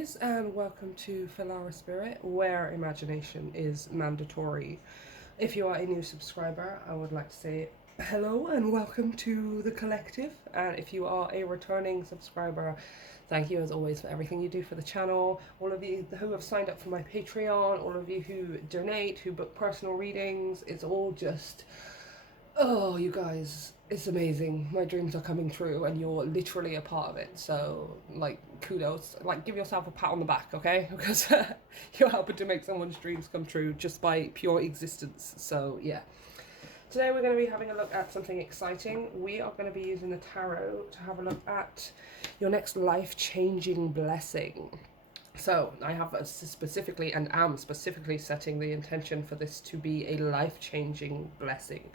guys, and welcome to Filara Spirit, where imagination is mandatory. If you are a new subscriber, I would like to say hello and welcome to the collective. And if you are a returning subscriber, thank you as always for everything you do for the channel. All of you who have signed up for my Patreon, all of you who donate, who book personal readings, it's all just... oh, you guys, it's amazing. My dreams are coming true and you're literally a part of it. So, like, kudos. Like, give yourself a pat on the back, okay? Because you're helping to make someone's dreams come true just by pure existence. So, yeah. Today we're going to be having a look at something exciting. We are going to be using the tarot to have a look at your next life-changing blessing. So I have specifically and am specifically setting the intention for this to be a life-changing blessing.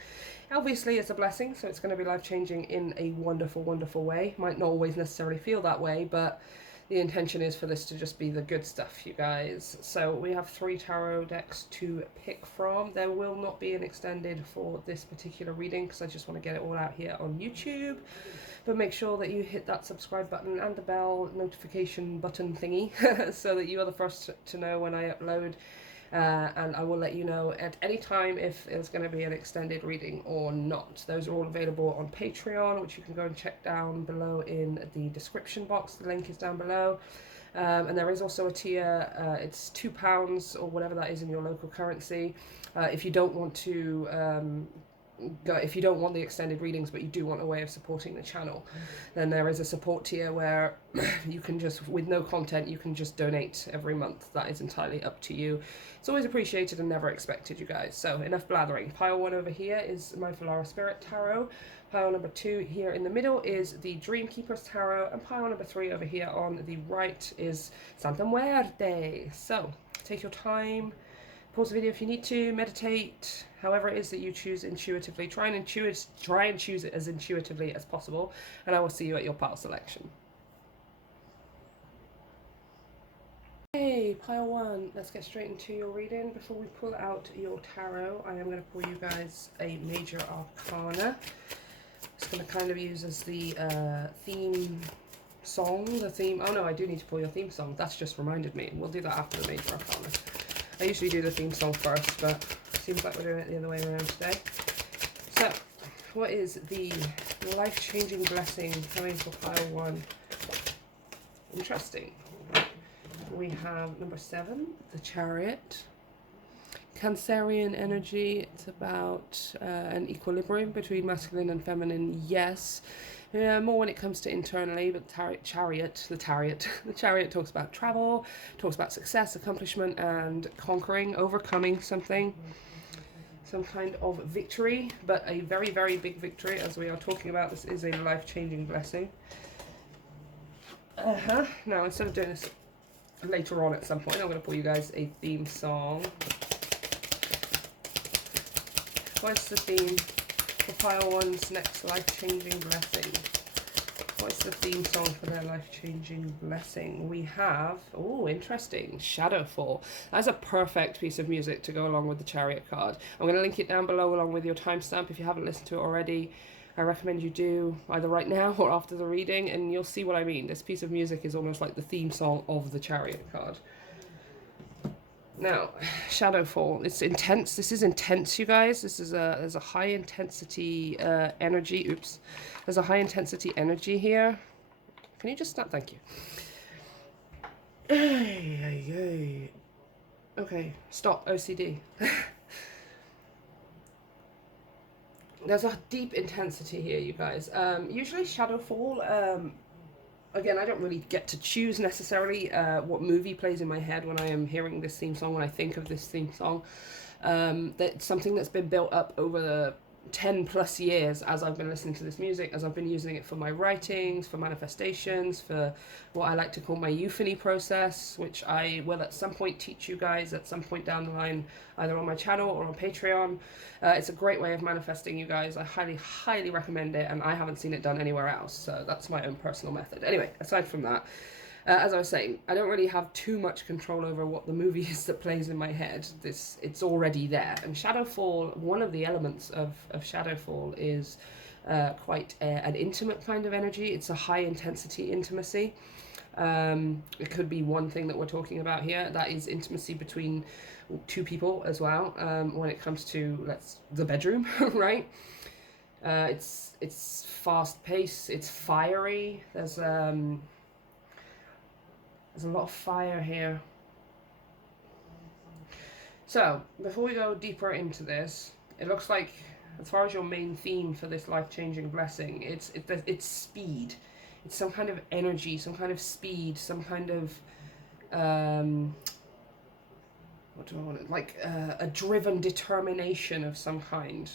Obviously it's a blessing, so it's going to be life-changing in a wonderful, wonderful way. Might not always necessarily feel that way, but the intention is for this to just be the good stuff, you guys. So we have 3 tarot decks to pick from. There will not be an extended for this particular reading because I just want to get it all out here on YouTube. But make sure that you hit that subscribe button and the bell notification button thingy so that you are the first to know when I upload. And I will let you know at any time if it's going to be an extended reading or not. Those are all available on Patreon, which you can go and check down below in the description box. The link is down below. And there is also a tier, it's £2 or whatever that is in your local currency. If you don't want to... if you don't want the extended readings but you do want a way of supporting the channel, then there is a support tier where you can just, with no content, you can just donate every month. That is entirely up to you. It's always appreciated and never expected, you guys. So enough blathering. Pile 1 over here is my Filara Spirit Tarot. Pile number 2 here in the middle is the Dream Keeper's Tarot, and pile number 3 over here on the right is Santa Muerte. So take your time. Pause the video if you need to, meditate, however it is that you choose intuitively. Try and choose it as intuitively as possible, and I will see you at your pile selection. Okay, pile 1, let's get straight into your reading. Before we pull out your tarot, I am going to pull you guys a major arcana. It's going to kind of use as the theme song, oh no, I do need to pull your theme song. That's just reminded me. We'll do that after the major arcana. I usually do the theme song first, but it seems like we're doing it the other way around today. So, what is the life-changing blessing coming for pile 1? Interesting. We have number 7, the Chariot. Cancerian energy, it's about an equilibrium between masculine and feminine, yes. More when it comes to internally, but the chariot talks about travel, talks about success, accomplishment, and conquering, overcoming something, some kind of victory, but a very, very big victory, as we are talking about. This is a life-changing blessing. Now, instead of doing this later on at some point, I'm going to pull you guys a theme song. What's the theme for pile 1's next life-changing blessing? What's the theme song for their life-changing blessing? We have, oh, interesting, Shadowfall. That's a perfect piece of music to go along with the Chariot card. I'm going to link it down below along with your timestamp. If you haven't listened to it already, I recommend you do, either right now or after the reading, and you'll see what I mean. This piece of music is almost like the theme song of the Chariot card. Now, Shadowfall, it's intense. This is intense, you guys. This is there's a high intensity energy. Oops. There's a high intensity energy here. Can you just stop? Thank you. Okay, stop, OCD. There's a deep intensity here, you guys. Usually Shadowfall, again, I don't really get to choose necessarily what movie plays in my head when I am hearing this theme song, when I think of this theme song. That's something that's been built up over the 10 plus years as I've been listening to this music, as I've been using it for my writings, for manifestations, for what I like to call my euphony process, which I will at some point teach you guys at some point down the line, either on my channel or on Patreon. It's a great way of manifesting, you guys. I highly, highly recommend it, and I haven't seen it done anywhere else, so that's my own personal method. Anyway, aside from that, as I was saying, I don't really have too much control over what the movie is that plays in my head. It's already there. And Shadowfall, one of the elements of Shadowfall is quite an intimate kind of energy. It's a high intensity intimacy. It could be one thing that we're talking about here. That is intimacy between two people as well. When it comes to the bedroom, right? It's fast paced. It's fiery. There's a lot of fire here. So before we go deeper into this, it looks like, as far as your main theme for this life-changing blessing, it's speed. It's some kind of energy, some kind of speed, some kind of what do I want? Like a driven determination of some kind.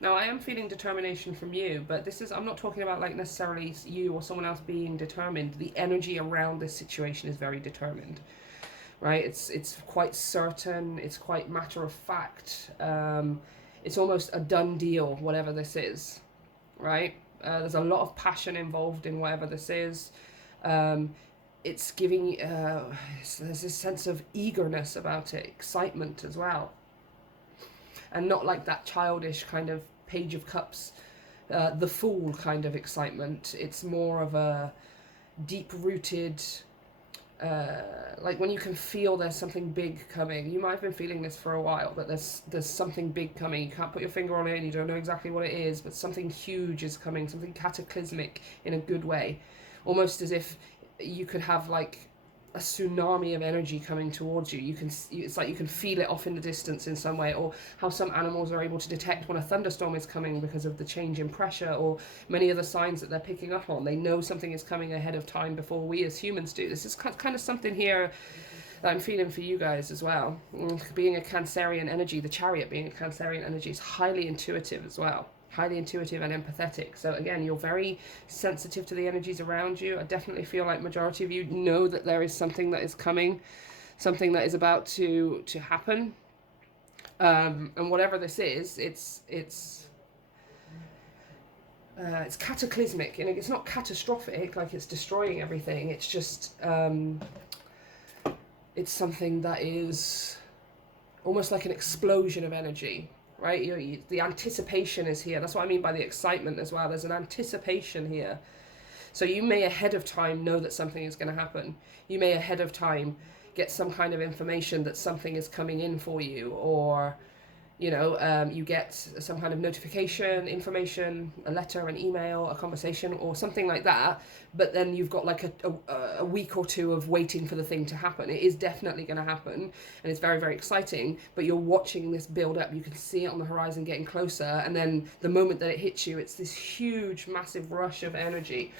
Now, I am feeling determination from you, but I'm not talking about like necessarily you or someone else being determined. The energy around this situation is very determined, right? It's quite certain. It's quite matter of fact. It's almost a done deal, whatever this is, right? There's a lot of passion involved in whatever this is. It's giving, there's this sense of eagerness about it, excitement as well. And not like that childish kind of Page of Cups, the Fool kind of excitement. It's more of a deep-rooted, like when you can feel there's something big coming. You might have been feeling this for a while, but there's something big coming. You can't put your finger on it and you don't know exactly what it is, but something huge is coming, something cataclysmic in a good way. Almost as if you could have like a tsunami of energy coming towards you. It's like you can feel it off in the distance in some way, or how some animals are able to detect when a thunderstorm is coming because of the change in pressure, or many other signs that they're picking up on. They know something is coming ahead of time before we as humans do. This is kind of something here that I'm feeling for you guys as well. Being a Cancerian energy, the Chariot being a Cancerian energy, is highly intuitive as well. Highly intuitive and empathetic. So again, you're very sensitive to the energies around you. I definitely feel like majority of you know that there is something that is coming, something that is about to happen. And whatever this is, it's cataclysmic, and it's not catastrophic, like it's destroying everything. It's just it's something that is almost like an explosion of energy. Right, the anticipation is here. That's what I mean by the excitement as well. There's an anticipation here. So you may ahead of time know that something is going to happen. You may ahead of time get some kind of information that something is coming in for you, or you get some kind of notification, information, a letter, an email, a conversation, or something like that. But then you've got like a week or two of waiting for the thing to happen. It is definitely going to happen, and it's very, very exciting. But you're watching this build up. You can see it on the horizon getting closer, and then the moment that it hits you, it's this huge, massive rush of energy.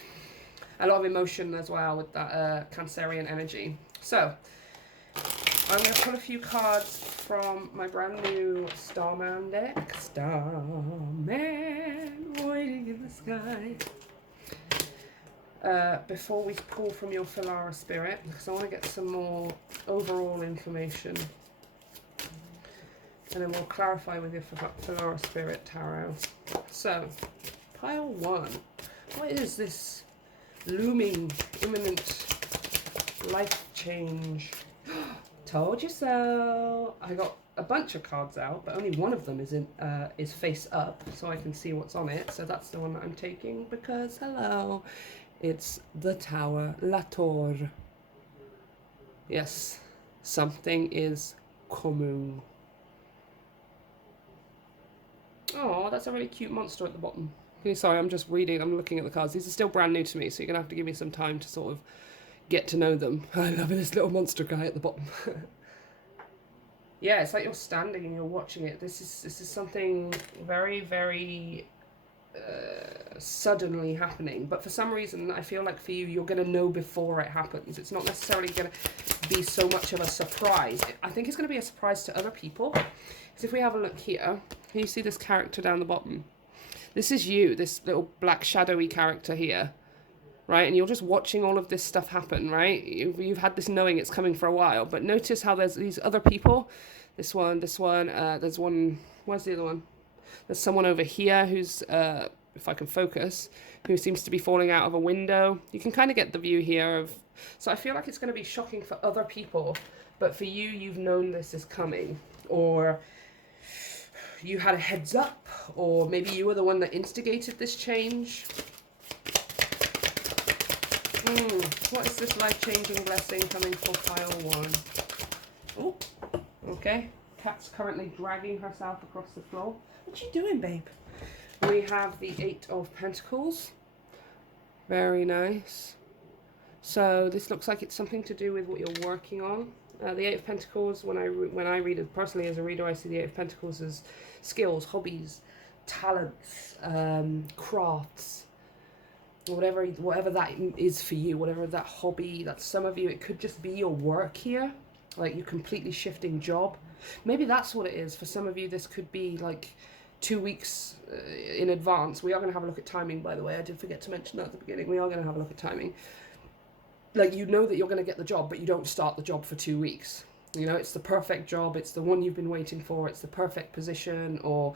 A lot of emotion as well with that Cancerian energy. So I'm going to pull a few cards from my brand new Starman deck. Starman waiting in the sky. Before we pull from your Filara Spirit, because I want to get some more overall information. And then we'll clarify with your Filara Spirit Tarot. So, pile 1. What is this looming, imminent life change? Told you so. I got a bunch of cards out, but only one of them is face up, so I can see what's on it. So that's the one that I'm taking, because hello, it's the Tower, La Torre. Yes, something is coming. Oh, that's a really cute monster at the bottom. Okay, sorry, I'm just reading. I'm looking at the cards. These are still brand new to me, so you're gonna have to give me some time to sort of get to know them. I love this little monster guy at the bottom. Yeah, it's like you're standing and you're watching it. This is something very, very suddenly happening. But for some reason, I feel like for you, you're going to know before it happens. It's not necessarily going to be so much of a surprise. I think it's going to be a surprise to other people. Because if we have a look here, can you see this character down the bottom? This is you, this little black shadowy character here. Right, and you're just watching all of this stuff happen, right? You've had this knowing it's coming for a while, but notice how there's these other people. This one, there's one, where's the other one? There's someone over here who's, if I can focus, who seems to be falling out of a window. You can kind of get the view here of, so I feel like it's going to be shocking for other people, but for you, you've known this is coming, or you had a heads up, or maybe you were the one that instigated this change. What is this life-changing blessing coming for pile 1? Oh, okay. Cat's currently dragging herself across the floor. What you doing, babe? We have the 8 of Pentacles. Very nice. So this looks like it's something to do with what you're working on. The 8 of Pentacles, when I read it personally as a reader, I see the 8 of Pentacles as skills, hobbies, talents, crafts, whatever that is for you, whatever that hobby. That's some of you. It could just be your work here, like you're completely shifting job. Maybe that's what it is. For some of you, this could be like 2 weeks in advance. We are going to have a look at timing, by the way. I did forget to mention that at the beginning. We are going to have a look at timing. Like, you know that you're going to get the job, but you don't start the job for 2 weeks. You know, it's the perfect job. It's the one you've been waiting for. It's the perfect position, or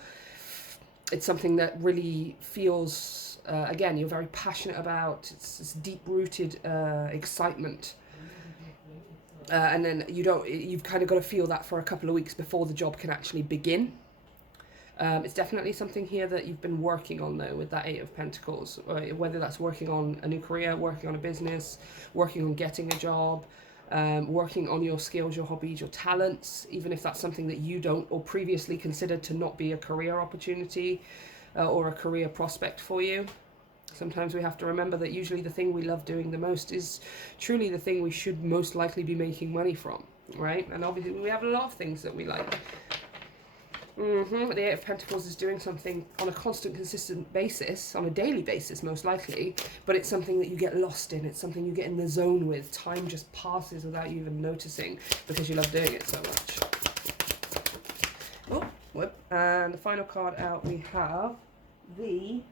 it's something that really feels, again, you're very passionate about. It's deep-rooted excitement. And then you've kind of got to feel that for a couple of weeks before the job can actually begin. It's definitely something here that you've been working on, though, with that 8 of Pentacles. Whether that's working on a new career, working on a business, working on getting a job, working on your skills, your hobbies, your talents, even if that's something that you don't or previously considered to not be a career opportunity or a career prospect for you. Sometimes we have to remember that usually the thing we love doing the most is truly the thing we should most likely be making money from, right? And obviously we have a lot of things that we like. The 8 of Pentacles is doing something on a constant, consistent basis, on a daily basis most likely, but it's something that you get lost in. It's something you get in the zone with. Time just passes without you even noticing because you love doing it so much. Oh, whoop. And the final card out, we have the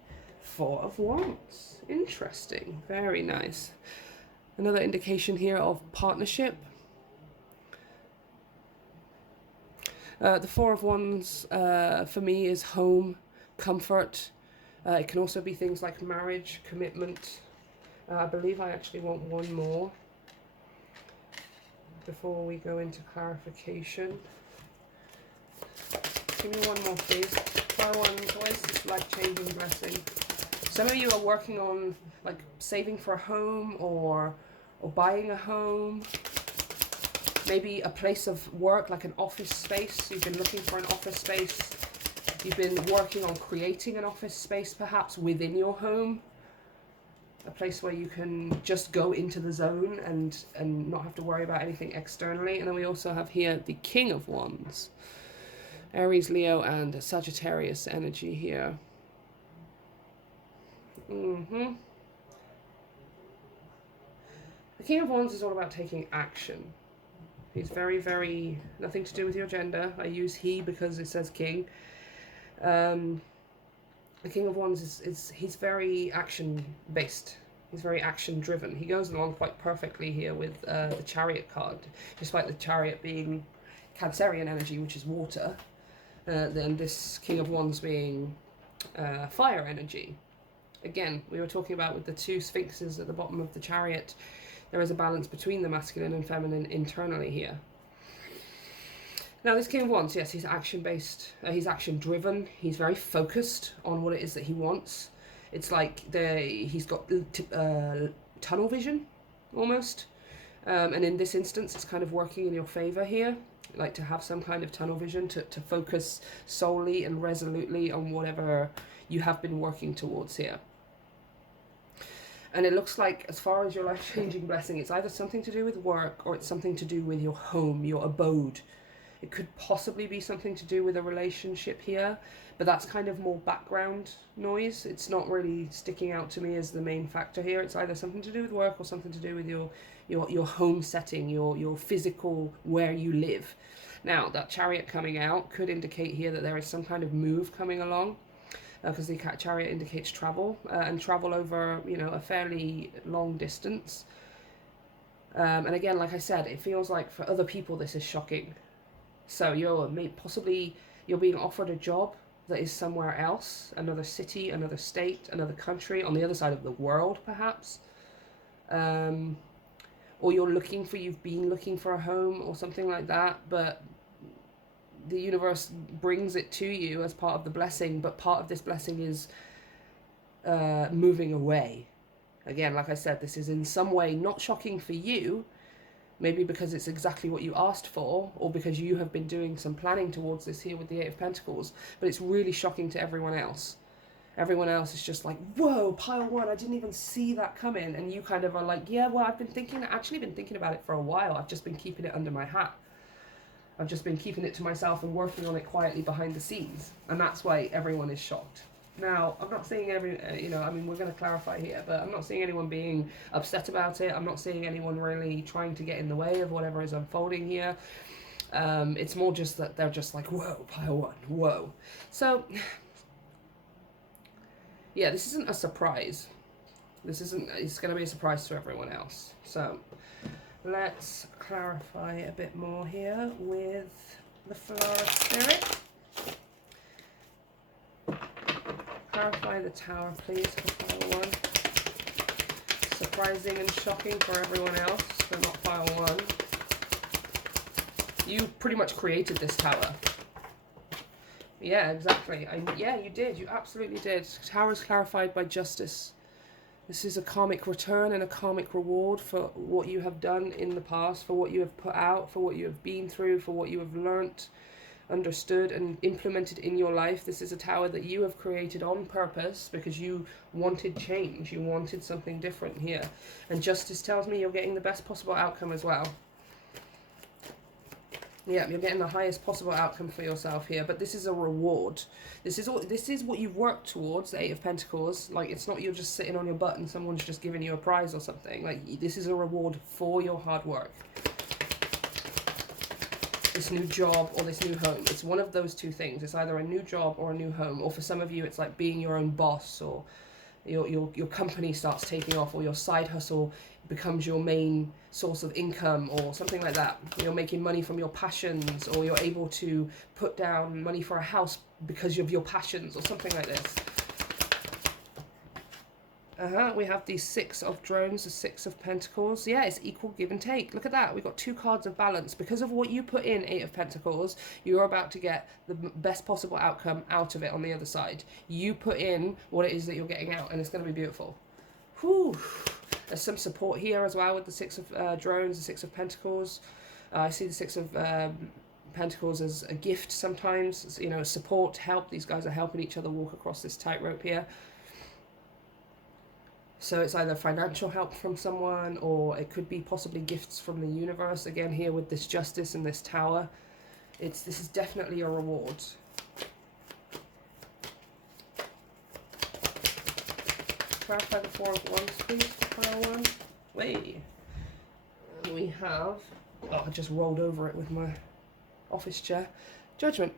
4 of Wands. Interesting. Very nice. Another indication here of partnership. The 4 of Wands for me is home, comfort. It can also be things like marriage, commitment. I believe I actually want one more before we go into clarification. Give me one more, please. 4 of Wands, what is this life-changing blessing? Some of you are working on like saving for a home or buying a home. Maybe a place of work, like an office space. You've been looking for an office space. You've been working on creating an office space, perhaps within your home. A place where you can just go into the zone and not have to worry about anything externally. And then we also have here the King of Wands. Aries, Leo, and Sagittarius energy here. The King of Wands is all about taking action. He's very, very, nothing to do with your gender. I use he because it says king. The King of Wands he's very action-based. He's very action-driven. He goes along quite perfectly here with the Chariot card, despite the Chariot being Cancerian energy, which is water. Then this King of Wands being fire energy. Again, we were talking about with the 2 sphinxes at the bottom of the Chariot, there is a balance between the masculine and feminine internally here. Now this King of Wands, yes, he's action-based, he's action-driven, he's very focused on what it is that he wants. It's like he's got tunnel vision, almost. And in this instance, it's kind of working in your favor here, like to have some kind of tunnel vision, to focus solely and resolutely on whatever you have been working towards here. And it looks like, as far as your life-changing blessing, it's either something to do with work or it's something to do with your home, your abode. It could possibly be something to do with a relationship here, but that's kind of more background noise. It's not really sticking out to me as the main factor here. It's either something to do with work or something to do with your home setting, your physical, where you live. Now, that Chariot coming out could indicate here that there is some kind of move coming along. Because the Chariot indicates travel, and travel over, a fairly long distance. And again, like I said, it feels like for other people this is shocking. So you're being offered a job that is somewhere else, another city, another state, another country, on the other side of the world, perhaps. Or you've been looking for a home or something like that, but the universe brings it to you as part of the blessing, but part of this blessing is moving away. Again, like I said, this is in some way not shocking for you, maybe because it's exactly what you asked for, or because you have been doing some planning towards this here with the Eight of Pentacles, but it's really shocking to everyone else. Everyone else is just like, whoa, pile one, I didn't even see that coming. And you kind of are like, yeah, well, I've actually been thinking about it for a while. I've just been keeping it under my hat. I've just been keeping it to myself and working on it quietly behind the scenes. And that's why everyone is shocked. Now, I'm not seeing we're going to clarify here, but I'm not seeing anyone being upset about it. I'm not seeing anyone really trying to get in the way of whatever is unfolding here. It's more just that they're just like, whoa, pile one, whoa. So, yeah, this isn't a surprise. It's going to be a surprise to everyone else. So, let's clarify a bit more here with the Filara Spirit. Clarify the Tower, please, for pile one. Surprising and shocking for everyone else, but not pile one. You pretty much created this tower. Yeah, exactly. Yeah, you did. You absolutely did. Tower is clarified by justice. This is a karmic return and a karmic reward for what you have done in the past, for what you have put out, for what you have been through, for what you have learnt, understood and implemented in your life. This is a tower that you have created on purpose because you wanted change. You wanted something different here. And justice tells me you're getting the best possible outcome as well. Yeah, you're getting the highest possible outcome for yourself here, but this is a reward. This is what you've worked towards, the Eight of Pentacles. Like, it's not you're just sitting on your butt and someone's just giving you a prize or something. Like, this is a reward for your hard work. This new job or this new home. It's one of those two things. It's either a new job or a new home. Or for some of you, it's like being your own boss, or your company starts taking off, or your side hustle becomes your main source of income, or something like that. You're making money from your passions, or you're able to put down money for a house because of your passions, or something like this. We have the Six of Drones, the Six of Pentacles. Yeah, it's equal give and take. Look at that. We've got two cards of balance. Because of what you put in, Eight of Pentacles, you're about to get the best possible outcome out of it on the other side. You put in what it is that you're getting out, and it's going to be beautiful. Whew. There's some support here as well with the Six of Drones, the Six of Pentacles. I see the Six of Pentacles as a gift sometimes. You know, support, help. These guys are helping each other walk across this tightrope here. So it's either financial help from someone, or it could be possibly gifts from the universe. Again, here with this justice and this tower, this is definitely a reward. Clarify the Four of Wands, please, for pile one. Wait. We have... Oh, I just rolled over it with my office chair. Judgment.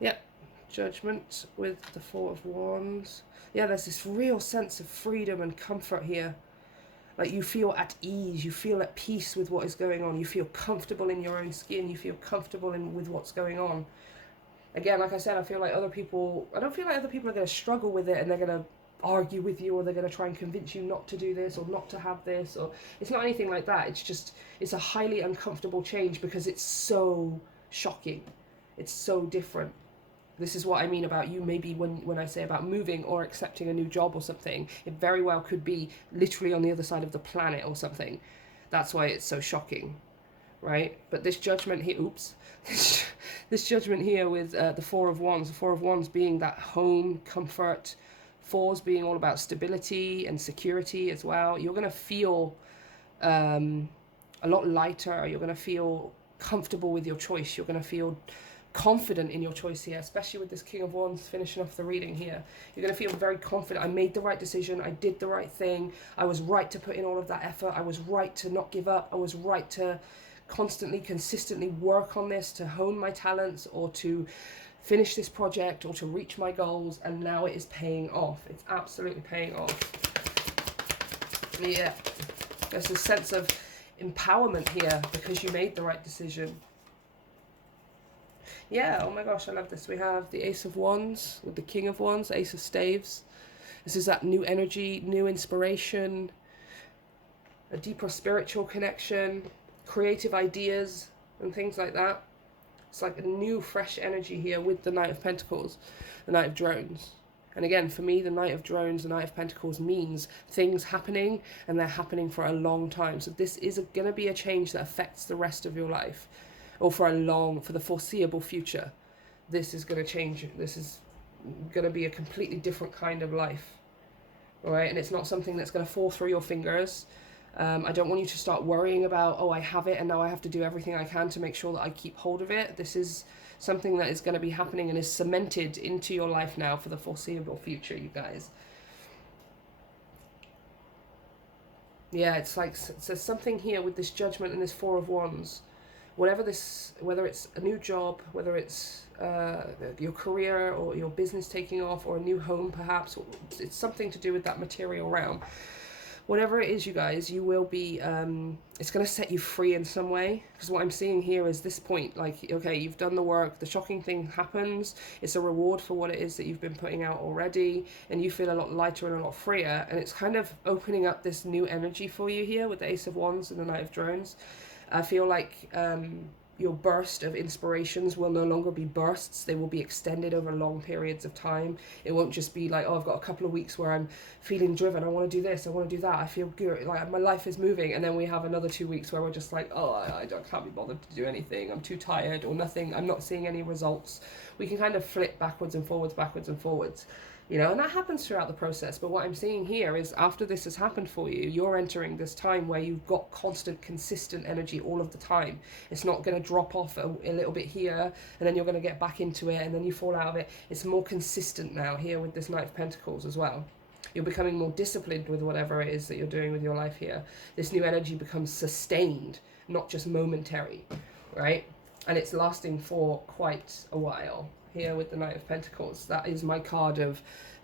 Yep. Judgment with the Four of Wands. Yeah, there's this real sense of freedom and comfort here. Like, you feel at ease, you feel at peace with what is going on, you feel comfortable in your own skin, you feel comfortable with what's going on. Again, like I said, I don't feel like other people are going to struggle with it and they're going to argue with you, or they're going to try and convince you not to do this or not to have this, or it's not anything like that. It's just, it's a highly uncomfortable change because it's so shocking. It's so different. This is what I mean about you, maybe when I say about moving or accepting a new job or something, it very well could be literally on the other side of the planet or something. That's why it's so shocking, right? But this judgment here, this judgment here with the Four of Wands, the Four of Wands being that home, comfort, Fours being all about stability and security as well. You're going to feel a lot lighter. You're going to feel comfortable with your choice. You're going to feel confident in your choice here, especially with this King of Wands finishing off the reading here. You're going to feel very confident. I made the right decision. I did the right thing. I was right to put in all of that effort. I was right to not give up. I was right to constantly, consistently work on this, to hone my talents, or to finish this project, or to reach my goals. And now it is paying off. It's absolutely paying off. Yeah, there's a sense of empowerment here because you made the right decision. Yeah, oh my gosh, I love this. We have the Ace of Wands with the King of Wands, Ace of Staves. This is that new energy, new inspiration, a deeper spiritual connection, creative ideas and things like that. It's like a new, fresh energy here with the Knight of Pentacles, the Knight of Drones. And again, for me, the Knight of Drones, the Knight of Pentacles means things happening, and they're happening for a long time. So this is going to be a change that affects the rest of your life, or for the foreseeable future. This is going to change. This is going to be a completely different kind of life. All right, and it's not something that's going to fall through your fingers. I don't want you to start worrying about, oh, I have it and now I have to do everything I can to make sure that I keep hold of it. This is something that is going to be happening and is cemented into your life now for the foreseeable future, you guys. Yeah, it's like, there's something here with this Judgment and this Four of Wands. Whether it's a new job, whether it's your career or your business taking off, or a new home perhaps, it's something to do with that material realm. Whatever it is, you guys, you will be, it's going to set you free in some way. Because what I'm seeing here is this point, like, okay, you've done the work, the shocking thing happens, it's a reward for what it is that you've been putting out already, and you feel a lot lighter and a lot freer, and it's kind of opening up this new energy for you here with the Ace of Wands and the Knight of Drones. I feel like your burst of inspirations will no longer be bursts. They will be extended over long periods of time. It won't just be like, oh, I've got a couple of weeks where I'm feeling driven. I want to do this. I want to do that. I feel good. Like my life is moving. And then we have another 2 weeks where we're just like, oh, I can't be bothered to do anything. I'm too tired or nothing. I'm not seeing any results. We can kind of flip backwards and forwards, you know, and that happens throughout the process. But what I'm seeing here is after this has happened for you, you're entering this time where you've got constant, consistent energy all of the time. It's not going to drop off a little bit here, and then you're going to get back into it, and then you fall out of it. It's more consistent now here with this Knight of Pentacles as well. You're becoming more disciplined with whatever it is that you're doing with your life here. This new energy becomes sustained, not just momentary, right? And it's lasting for quite a while. Here with the Knight of Pentacles, that is my card of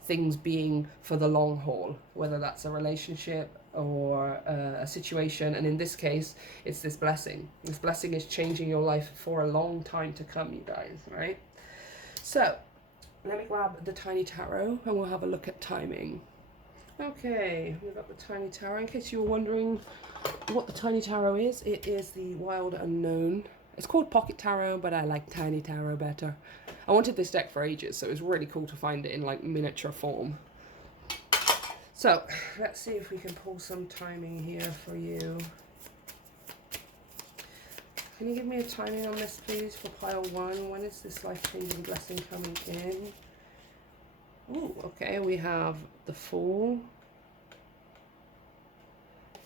things being for the long haul, whether that's a relationship or a situation, and in this case it's this blessing. This blessing is changing your life for a long time to come, you guys, right? So let me grab the Tiny Tarot and we'll have a look at timing. Okay, we've got the Tiny Tarot. In case you were wondering what the Tiny Tarot is, it is the Wild Unknown. It's called Pocket Tarot, but I like Tiny Tarot better. I wanted this deck for ages, so it was really cool to find it in like miniature form. So let's see if we can pull some timing here for you. Can you give me a timing on this, please, for pile 1? When is this life-changing blessing coming in? Ooh, okay, we have the Fool.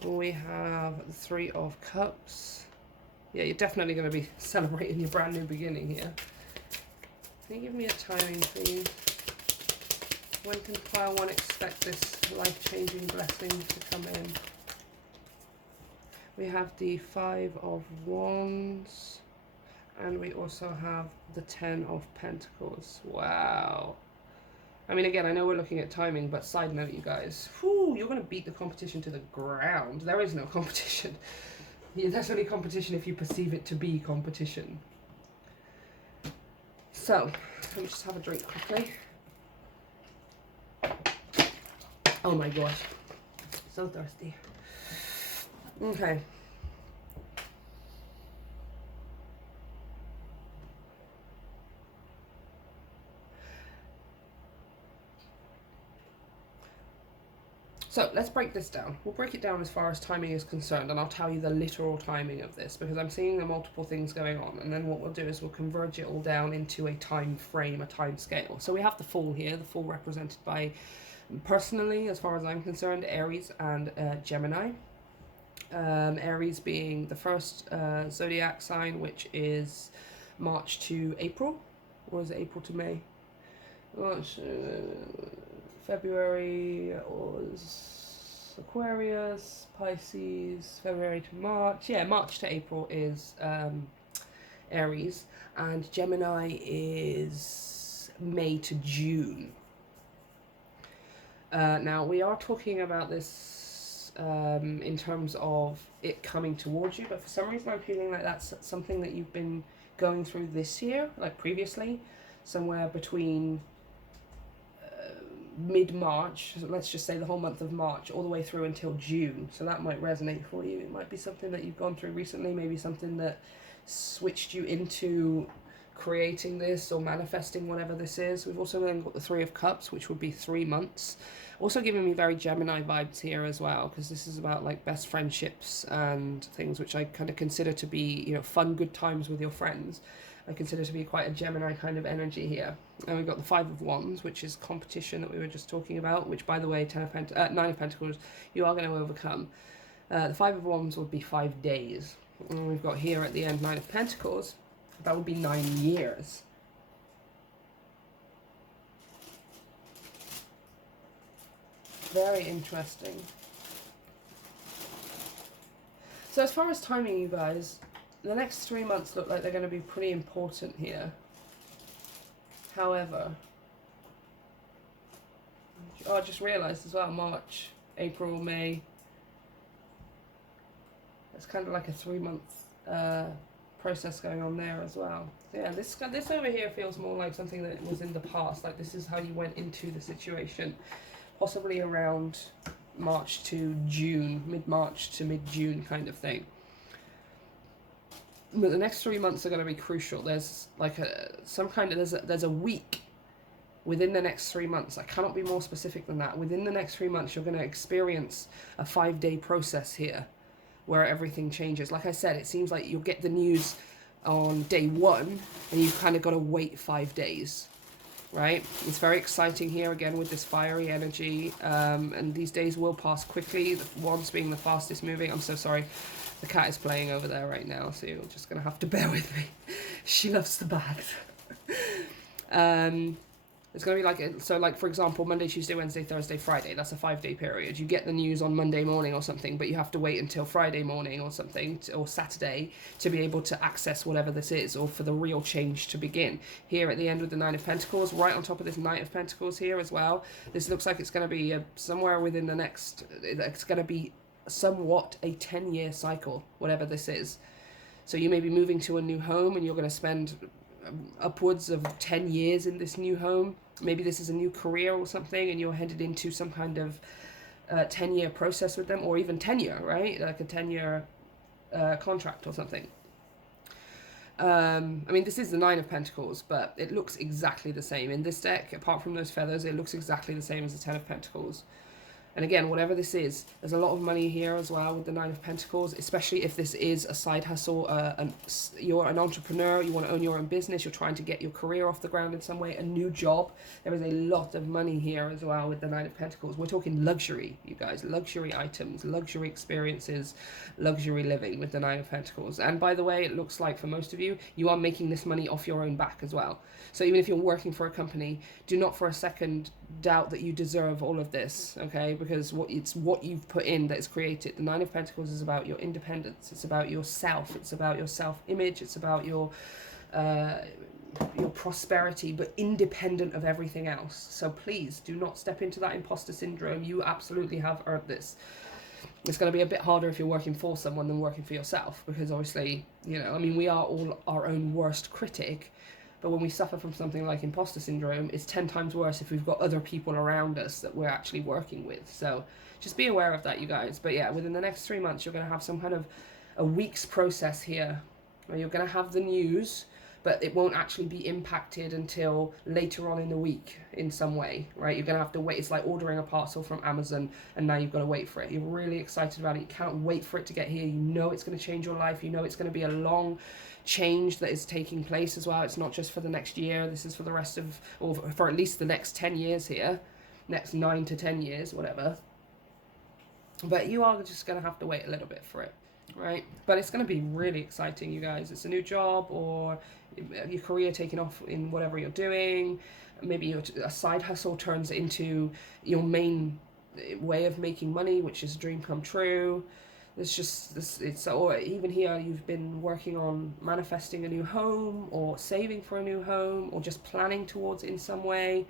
We have the Three of Cups. Yeah, you're definitely going to be celebrating your brand new beginning here. Can you give me a timing, please? When can pile 1 expect this life-changing blessing to come in? We have the Five of Wands. And we also have the Ten of Pentacles. Wow. I mean, again, I know we're looking at timing, but side note, you guys. Whew, you're going to beat the competition to the ground. There is no competition. Yeah, there's only competition if you perceive it to be competition. So, let me just have a drink quickly. Oh my gosh. So thirsty. Okay. So let's break this down. We'll break it down as far as timing is concerned, and I'll tell you the literal timing of this, because I'm seeing the multiple things going on, and then what we'll do is we'll converge it all down into a time frame, a time scale. So we have the Fool here, the Fool represented by, personally, as far as I'm concerned, Aries and Gemini. Aries being the first zodiac sign, which is March to April, or is it April to May? March, February was Aquarius, Pisces, February to March. Yeah, March to April is Aries, and Gemini is May to June. Now, we are talking about this in terms of it coming towards you, but for some reason I'm feeling like that's something that you've been going through this year, like previously, somewhere between mid-March, so let's just say the whole month of March, all the way through until June. So that might resonate for you. It might be something that you've gone through recently, maybe something that switched you into creating this or manifesting whatever this is. We've also then got the Three of Cups, which would be 3 months. Also giving me very Gemini vibes here as well, because this is about like best friendships and things which I kind of consider to be, you know, fun, good times with your friends. I consider to be quite a Gemini kind of energy here. And we've got the Five of Wands, which is competition that we were just talking about, which, by the way, Nine of Pentacles, you are going to overcome. The Five of Wands would be 5 days. And we've got here at the end Nine of Pentacles. That would be 9 years. Very interesting. So as far as timing, you guys, the next 3 months look like they're going to be pretty important here. However, oh, I just realised as well, March, April, May. It's kind of like a 3-month process going on there as well. So yeah, this over here feels more like something that was in the past. Like this is how you went into the situation. Possibly around March to June, mid-March to mid-June kind of thing. But the next 3 months are going to be crucial. There's like there's a week within the next 3 months. I cannot be more specific than that. Within the next 3 months, you're going to experience a 5-day process here where everything changes. Like I said, it seems like you'll get the news on day 1 and you've kind of got to wait 5 days, right? It's very exciting here again with this fiery energy, and these days will pass quickly. The Wands being the fastest moving. I'm so sorry. The cat is playing over there right now, so you're just going to have to bear with me. She loves the bags. It's going to be like, so like for example, Monday, Tuesday, Wednesday, Thursday, Friday, that's a 5-day period. You get the news on Monday morning or something, but you have to wait until Friday morning or something, or Saturday, to be able to access whatever this is, or for the real change to begin. Here at the end with the Nine of Pentacles, right on top of this Knight of Pentacles here as well, this looks like it's going to be somewhere within the next, it's going to be somewhat a 10-year cycle, whatever this is. So you may be moving to a new home and you're going to spend upwards of 10 years in this new home. Maybe this is a new career or something and you're headed into some kind of 10-year process with them, or even tenure, right? Like a 10-year contract or something. I mean, this is the Nine of Pentacles, but it looks exactly the same. In this deck, apart from those feathers, it looks exactly the same as the Ten of Pentacles. And again, whatever this is, there's a lot of money here as well with the Nine of Pentacles, especially if this is a side hustle, you're an entrepreneur, you want to own your own business, you're trying to get your career off the ground in some way, a new job. There is a lot of money here as well with the Nine of Pentacles. We're talking luxury, you guys, luxury items, luxury experiences, luxury living with the Nine of Pentacles. And by the way, it looks like for most of you, you are making this money off your own back as well. So even if you're working for a company, do not for a second doubt that you deserve all of this, okay? Because it's what you've put in that is created. The Nine of Pentacles is about your independence. It's about yourself. It's about your self-image. It's about your prosperity, but independent of everything else. So please do not step into that imposter syndrome. You absolutely have earned this. It's going to be a bit harder if you're working for someone than working for yourself, because obviously, you know, I mean, we are all our own worst critic. But when we suffer from something like imposter syndrome, it's 10 times worse if we've got other people around us that we're actually working with. So just be aware of that, you guys. But yeah, within the next 3 months, you're going to have some kind of a week's process here where you're going to have the news, but it won't actually be impacted until later on in the week in some way, right? You're going to have to wait. It's like ordering a parcel from Amazon and now you've got to wait for it. You're really excited about it. You can't wait for it to get here. You know it's going to change your life. You know it's going to be a long change that is taking place as well. It's not just for the next year. This is for the rest of, or for at least the next 10 years here, next 9 to 10 years, whatever. But you are just going to have to wait a little bit for it, right? But it's going to be really exciting, you guys. It's a new job, or your career taking off in whatever you're doing. Maybe a side hustle turns into your main way of making money, which is a dream come true. It's just this, it's, or even here you've been working on manifesting a new home, or saving for a new home, or just planning towards it in some way.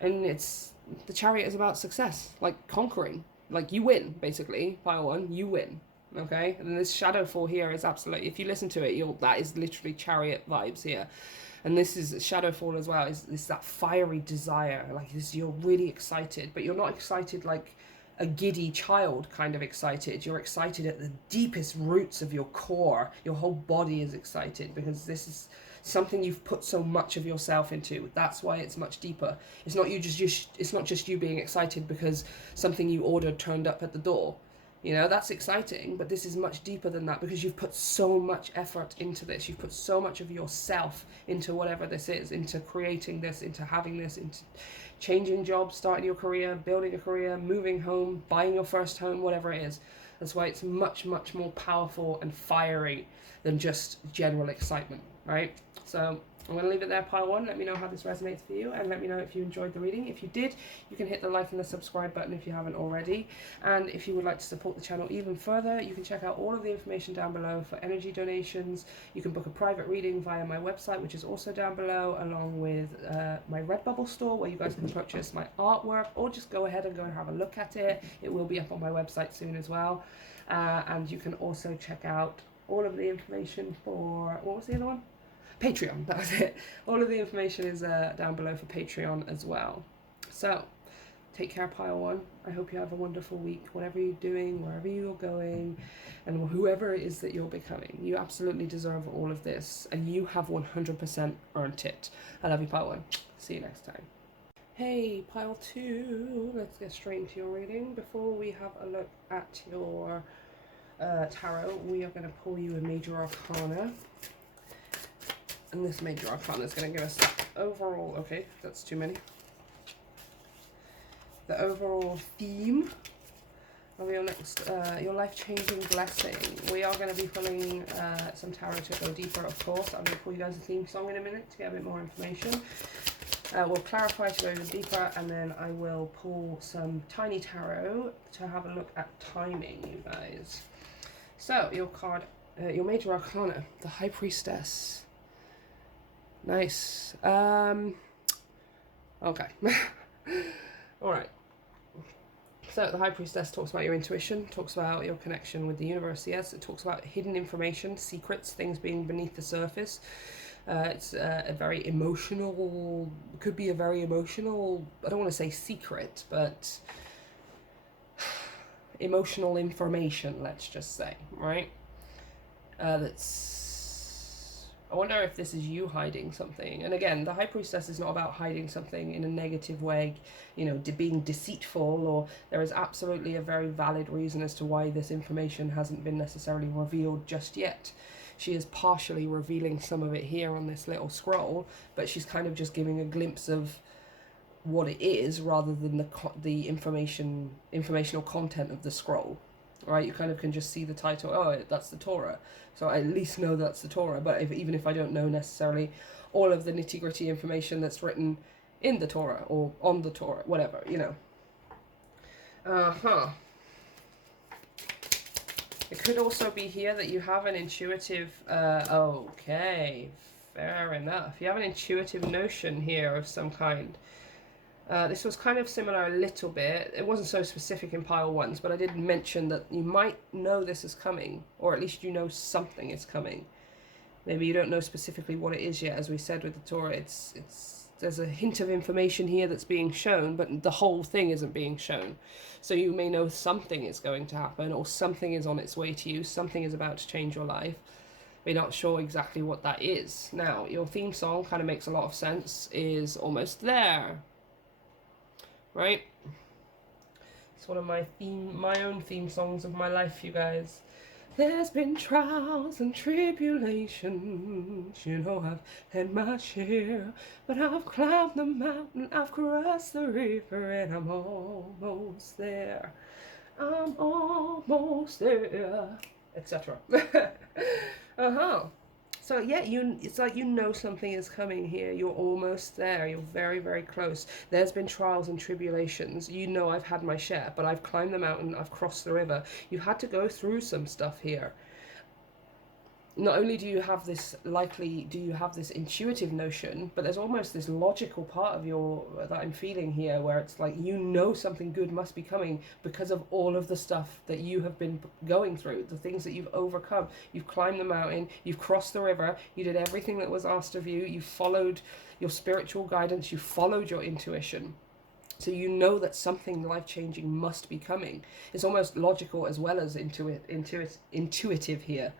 And it's, the Chariot is about success, like conquering, like you win, basically. Pile one, you win. Okay, and this shadow fall here is absolutely, if you listen to it, that is literally Chariot vibes here. And this is shadow fall as well, is that fiery desire, like this, you're really excited, but you're not excited like a giddy child kind of excited. You're excited at the deepest roots of your core. Your whole body is excited, because this is something you've put so much of yourself into. That's why it's much deeper. It's not it's not just you being excited because something you ordered turned up at the door. You know, that's exciting, but this is much deeper than that because you've put so much effort into this. You've put so much of yourself into whatever this is, into creating this, into having this, into changing jobs, starting your career, building a career, moving home, buying your first home, whatever it is. That's why it's much, much more powerful and fiery than just general excitement, right? So I'm going to leave it there, pile one. Let me know how this resonates for you, and let me know if you enjoyed the reading. If you did, you can hit the like and the subscribe button if you haven't already. And if you would like to support the channel even further, you can check out all of the information down below for energy donations. You can book a private reading via my website, which is also down below, along with my RedBubble store, where you guys can purchase my artwork, or just go ahead and go and have a look at it. It will be up on my website soon as well. And you can also check out all of the information for, what was the other one? Patreon, that was it. All of the information is down below for Patreon as well. So, take care, pile one. I hope you have a wonderful week, whatever you're doing, wherever you're going, and whoever it is that you're becoming. You absolutely deserve all of this, and you have 100% earned it. I love you, pile one. See you next time. Hey, pile two. Let's get straight into your reading. Before we have a look at your tarot, we are going to pull you a major arcana. And this major arcana is going to give us the overall, okay, that's too many. The overall theme of your next, your life-changing blessing. We are going to be pulling some tarot to go deeper, of course. I'm going to pull you guys a theme song in a minute to get a bit more information. We'll clarify to go even deeper, and then I will pull some tiny tarot to have a look at timing, you guys. So, your card, your major arcana, the High Priestess. Nice. Okay. Alright. So the High Priestess talks about your intuition, talks about your connection with the universe, yes. It talks about hidden information, secrets, things being beneath the surface. It's a very emotional, could be a very emotional, I don't want to say secret, but emotional information, let's just say, right? I wonder if this is you hiding something. And again, the High Priestess is not about hiding something in a negative way, you know, being deceitful, or there is absolutely a very valid reason as to why this information hasn't been necessarily revealed just yet. She is partially revealing some of it here on this little scroll, but she's kind of just giving a glimpse of what it is rather than the informational content of the scroll. Right, you kind of can just see the title, oh, that's the Torah. So I at least know that's the Torah, but even if I don't know necessarily all of the nitty-gritty information that's written in the Torah or on the Torah, whatever, you know. It could also be here that you have an intuitive, okay, fair enough. You have an intuitive notion here of some kind. This was kind of similar a little bit. It wasn't so specific in pile ones, but I did mention that you might know this is coming, or at least you know something is coming. Maybe you don't know specifically what it is yet. As we said with the Torah, there's a hint of information here that's being shown, but the whole thing isn't being shown. So you may know something is going to happen, or something is on its way to you, something is about to change your life. We're not sure exactly what that is. Now, your theme song kind of makes a lot of sense, is Almost There. Right? It's one of my own theme songs of my life, you guys. There's been trials and tribulations, you know, I've had my share, but I've climbed the mountain, I've crossed the river, and I'm almost there. I'm almost there, etc. So yeah, it's like you know something is coming here. You're almost there. You're very, very close. There's been trials and tribulations. You know I've had my share, but I've climbed the mountain. I've crossed the river. You've had to go through some stuff here. Not only do you have this intuitive notion, but there's almost this logical part of that I'm feeling here, where it's like you know something good must be coming because of all of the stuff that you have been going through, the things that you've overcome. You've climbed the mountain, you've crossed the river, you did everything that was asked of you, you followed your spiritual guidance, you followed your intuition. So you know that something life-changing must be coming. It's almost logical as well as intuitive here,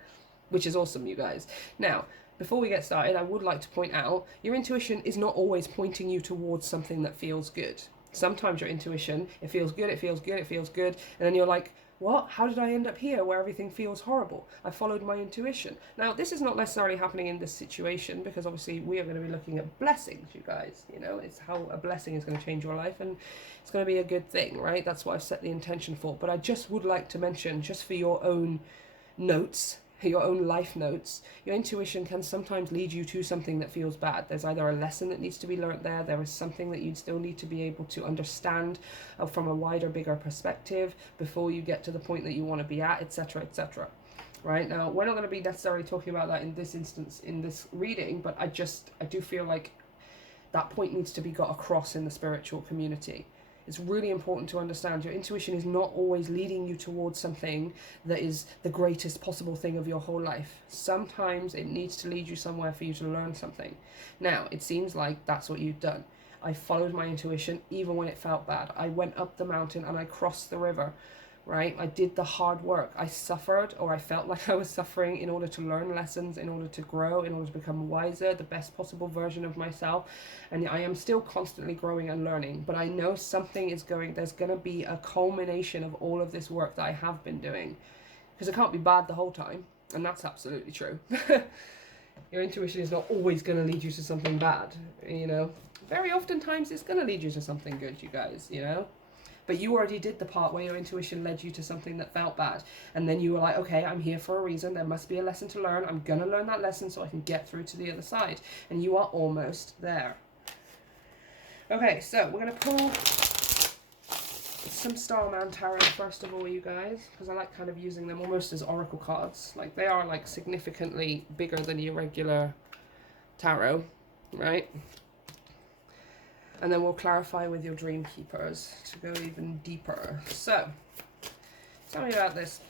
which is awesome, you guys. Now, before we get started, I would like to point out your intuition is not always pointing you towards something that feels good. Sometimes your intuition, it feels good, it feels good, it feels good, and then you're like, what? How did I end up here where everything feels horrible? I followed my intuition. Now, this is not necessarily happening in this situation, because obviously we are going to be looking at blessings, you guys. You know, it's how a blessing is going to change your life, and it's going to be a good thing, right? That's what I've set the intention for. But I just would like to mention, just for your own notes, your own life notes, your intuition can sometimes lead you to something that feels bad. There's either a lesson that needs to be learnt there is something that you'd still need to be able to understand from a wider, bigger perspective before you get to the point that you want to be at, etc., etc. Right? Now, we're not going to be necessarily talking about that in this instance, in this reading, but I do feel like that point needs to be got across in the spiritual community. It's really important to understand your intuition is not always leading you towards something that is the greatest possible thing of your whole life. Sometimes it needs to lead you somewhere for you to learn something. Now, it seems like that's what you've done. I followed my intuition even when it felt bad. I went up the mountain and I crossed the river, right? I did the hard work. I suffered, or I felt like I was suffering, in order to learn lessons, in order to grow, in order to become wiser, the best possible version of myself. And I am still constantly growing and learning, but I know something is there's going to be a culmination of all of this work that I have been doing, because it can't be bad the whole time. And that's absolutely true. Your intuition is not always going to lead you to something bad, you know. Very oftentimes it's going to lead you to something good, you guys, you know. But you already did the part where your intuition led you to something that felt bad. And then you were like, okay, I'm here for a reason. There must be a lesson to learn. I'm going to learn that lesson so I can get through to the other side. And you are almost there. Okay, so we're going to pull some Starman Tarot first of all, you guys, because I like kind of using them almost as oracle cards. Like, they are like significantly bigger than your regular tarot, right? And then we'll clarify with your dream keepers to go even deeper. So, tell me about this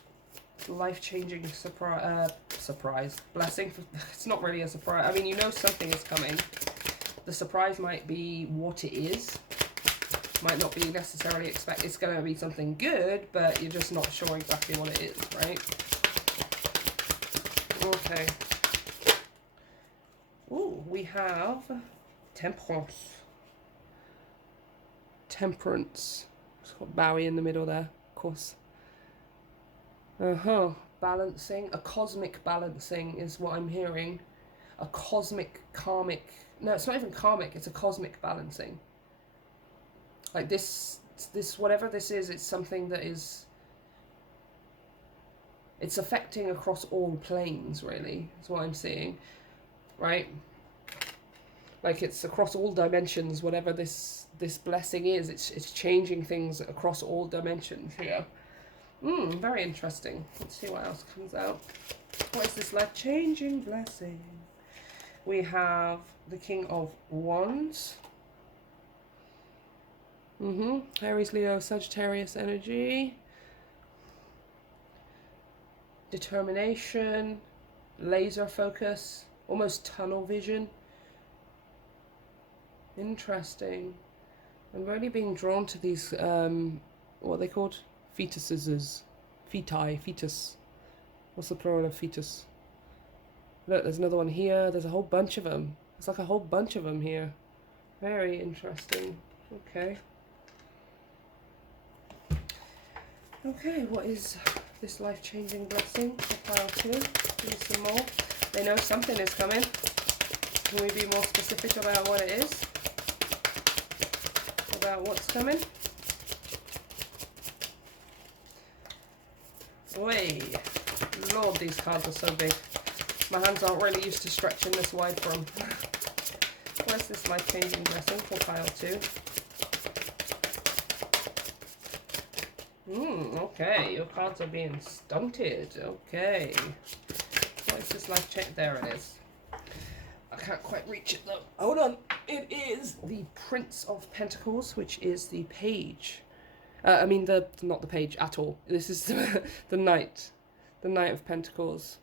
life-changing surprise. Blessing. It's not really a surprise. I mean, you know something is coming. The surprise might be what it is. Might not be necessarily expect it's going to be something good, but you're just not sure exactly what it is, right? Okay. Ooh, we have Temperance. Temperance. It's got Bowie in the middle there, of course. Balancing. A cosmic balancing is what I'm hearing. A cosmic, karmic. No, it's not even karmic, it's a cosmic balancing. Like this, whatever this is, it's something that is. It's affecting across all planes, really, is what I'm seeing. Right? Like, it's across all dimensions, whatever this blessing is, it's changing things across all dimensions here. Very interesting. Let's see what else comes out. What is this life-changing blessing? We have the King of Wands. Aries, Leo, Sagittarius energy. Determination, laser focus, almost tunnel vision. Interesting. I'm really being drawn to these, what are they called? Fetuses. Fetus. What's the plural of fetus? Look, there's another one here. There's a whole bunch of them. There's like a whole bunch of them here. Very interesting. Okay. Okay, what is this life-changing blessing for pile 2? Give me some more. They know something is coming. Can we be more specific about what it is? About what's coming? Oi! Lord, these cards are so big. My hands aren't really used to stretching this wide for them. Where's this life-changing blessing for pile 2? Okay, your cards are being stunted. Okay. What is this life-changing? There it is. I can't quite reach it though. Hold on. It is the Prince of Pentacles, which is the page. Not the page at all. This is the Knight. The Knight of Pentacles.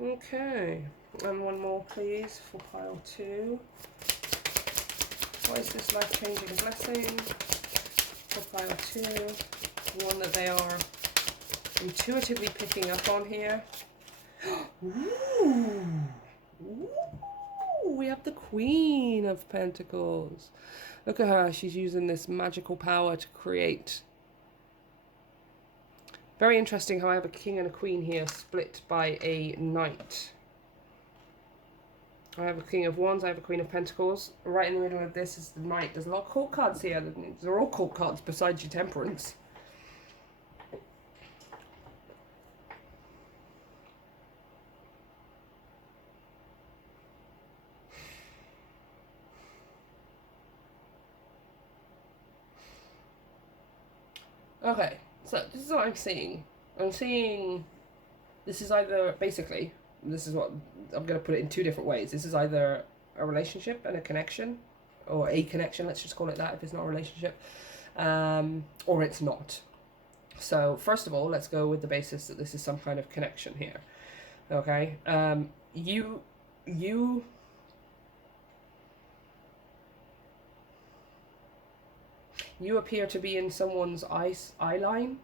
Okay. And one more, please, for pile 2. What is this life-changing blessing for pile 2? The one that they are intuitively picking up on here. Ooh. Ooh. We have the Queen of Pentacles. Look at her. She's using this magical power to create. Very interesting how I have a king and a queen here split by a knight. I have a king of wands, I have a queen of pentacles. Right in the middle of this is the knight. There's a lot of court cards here. They're all court cards besides your temperance. Okay, so this is what I'm seeing. I'm seeing this is either, basically, this is what I'm going to put it in two different ways. This is either a relationship and a connection, or a connection, let's just call it that if it's not a relationship, or it's not. So first of all, let's go with the basis that this is some kind of connection here. Okay, you appear to be in someone's eye line.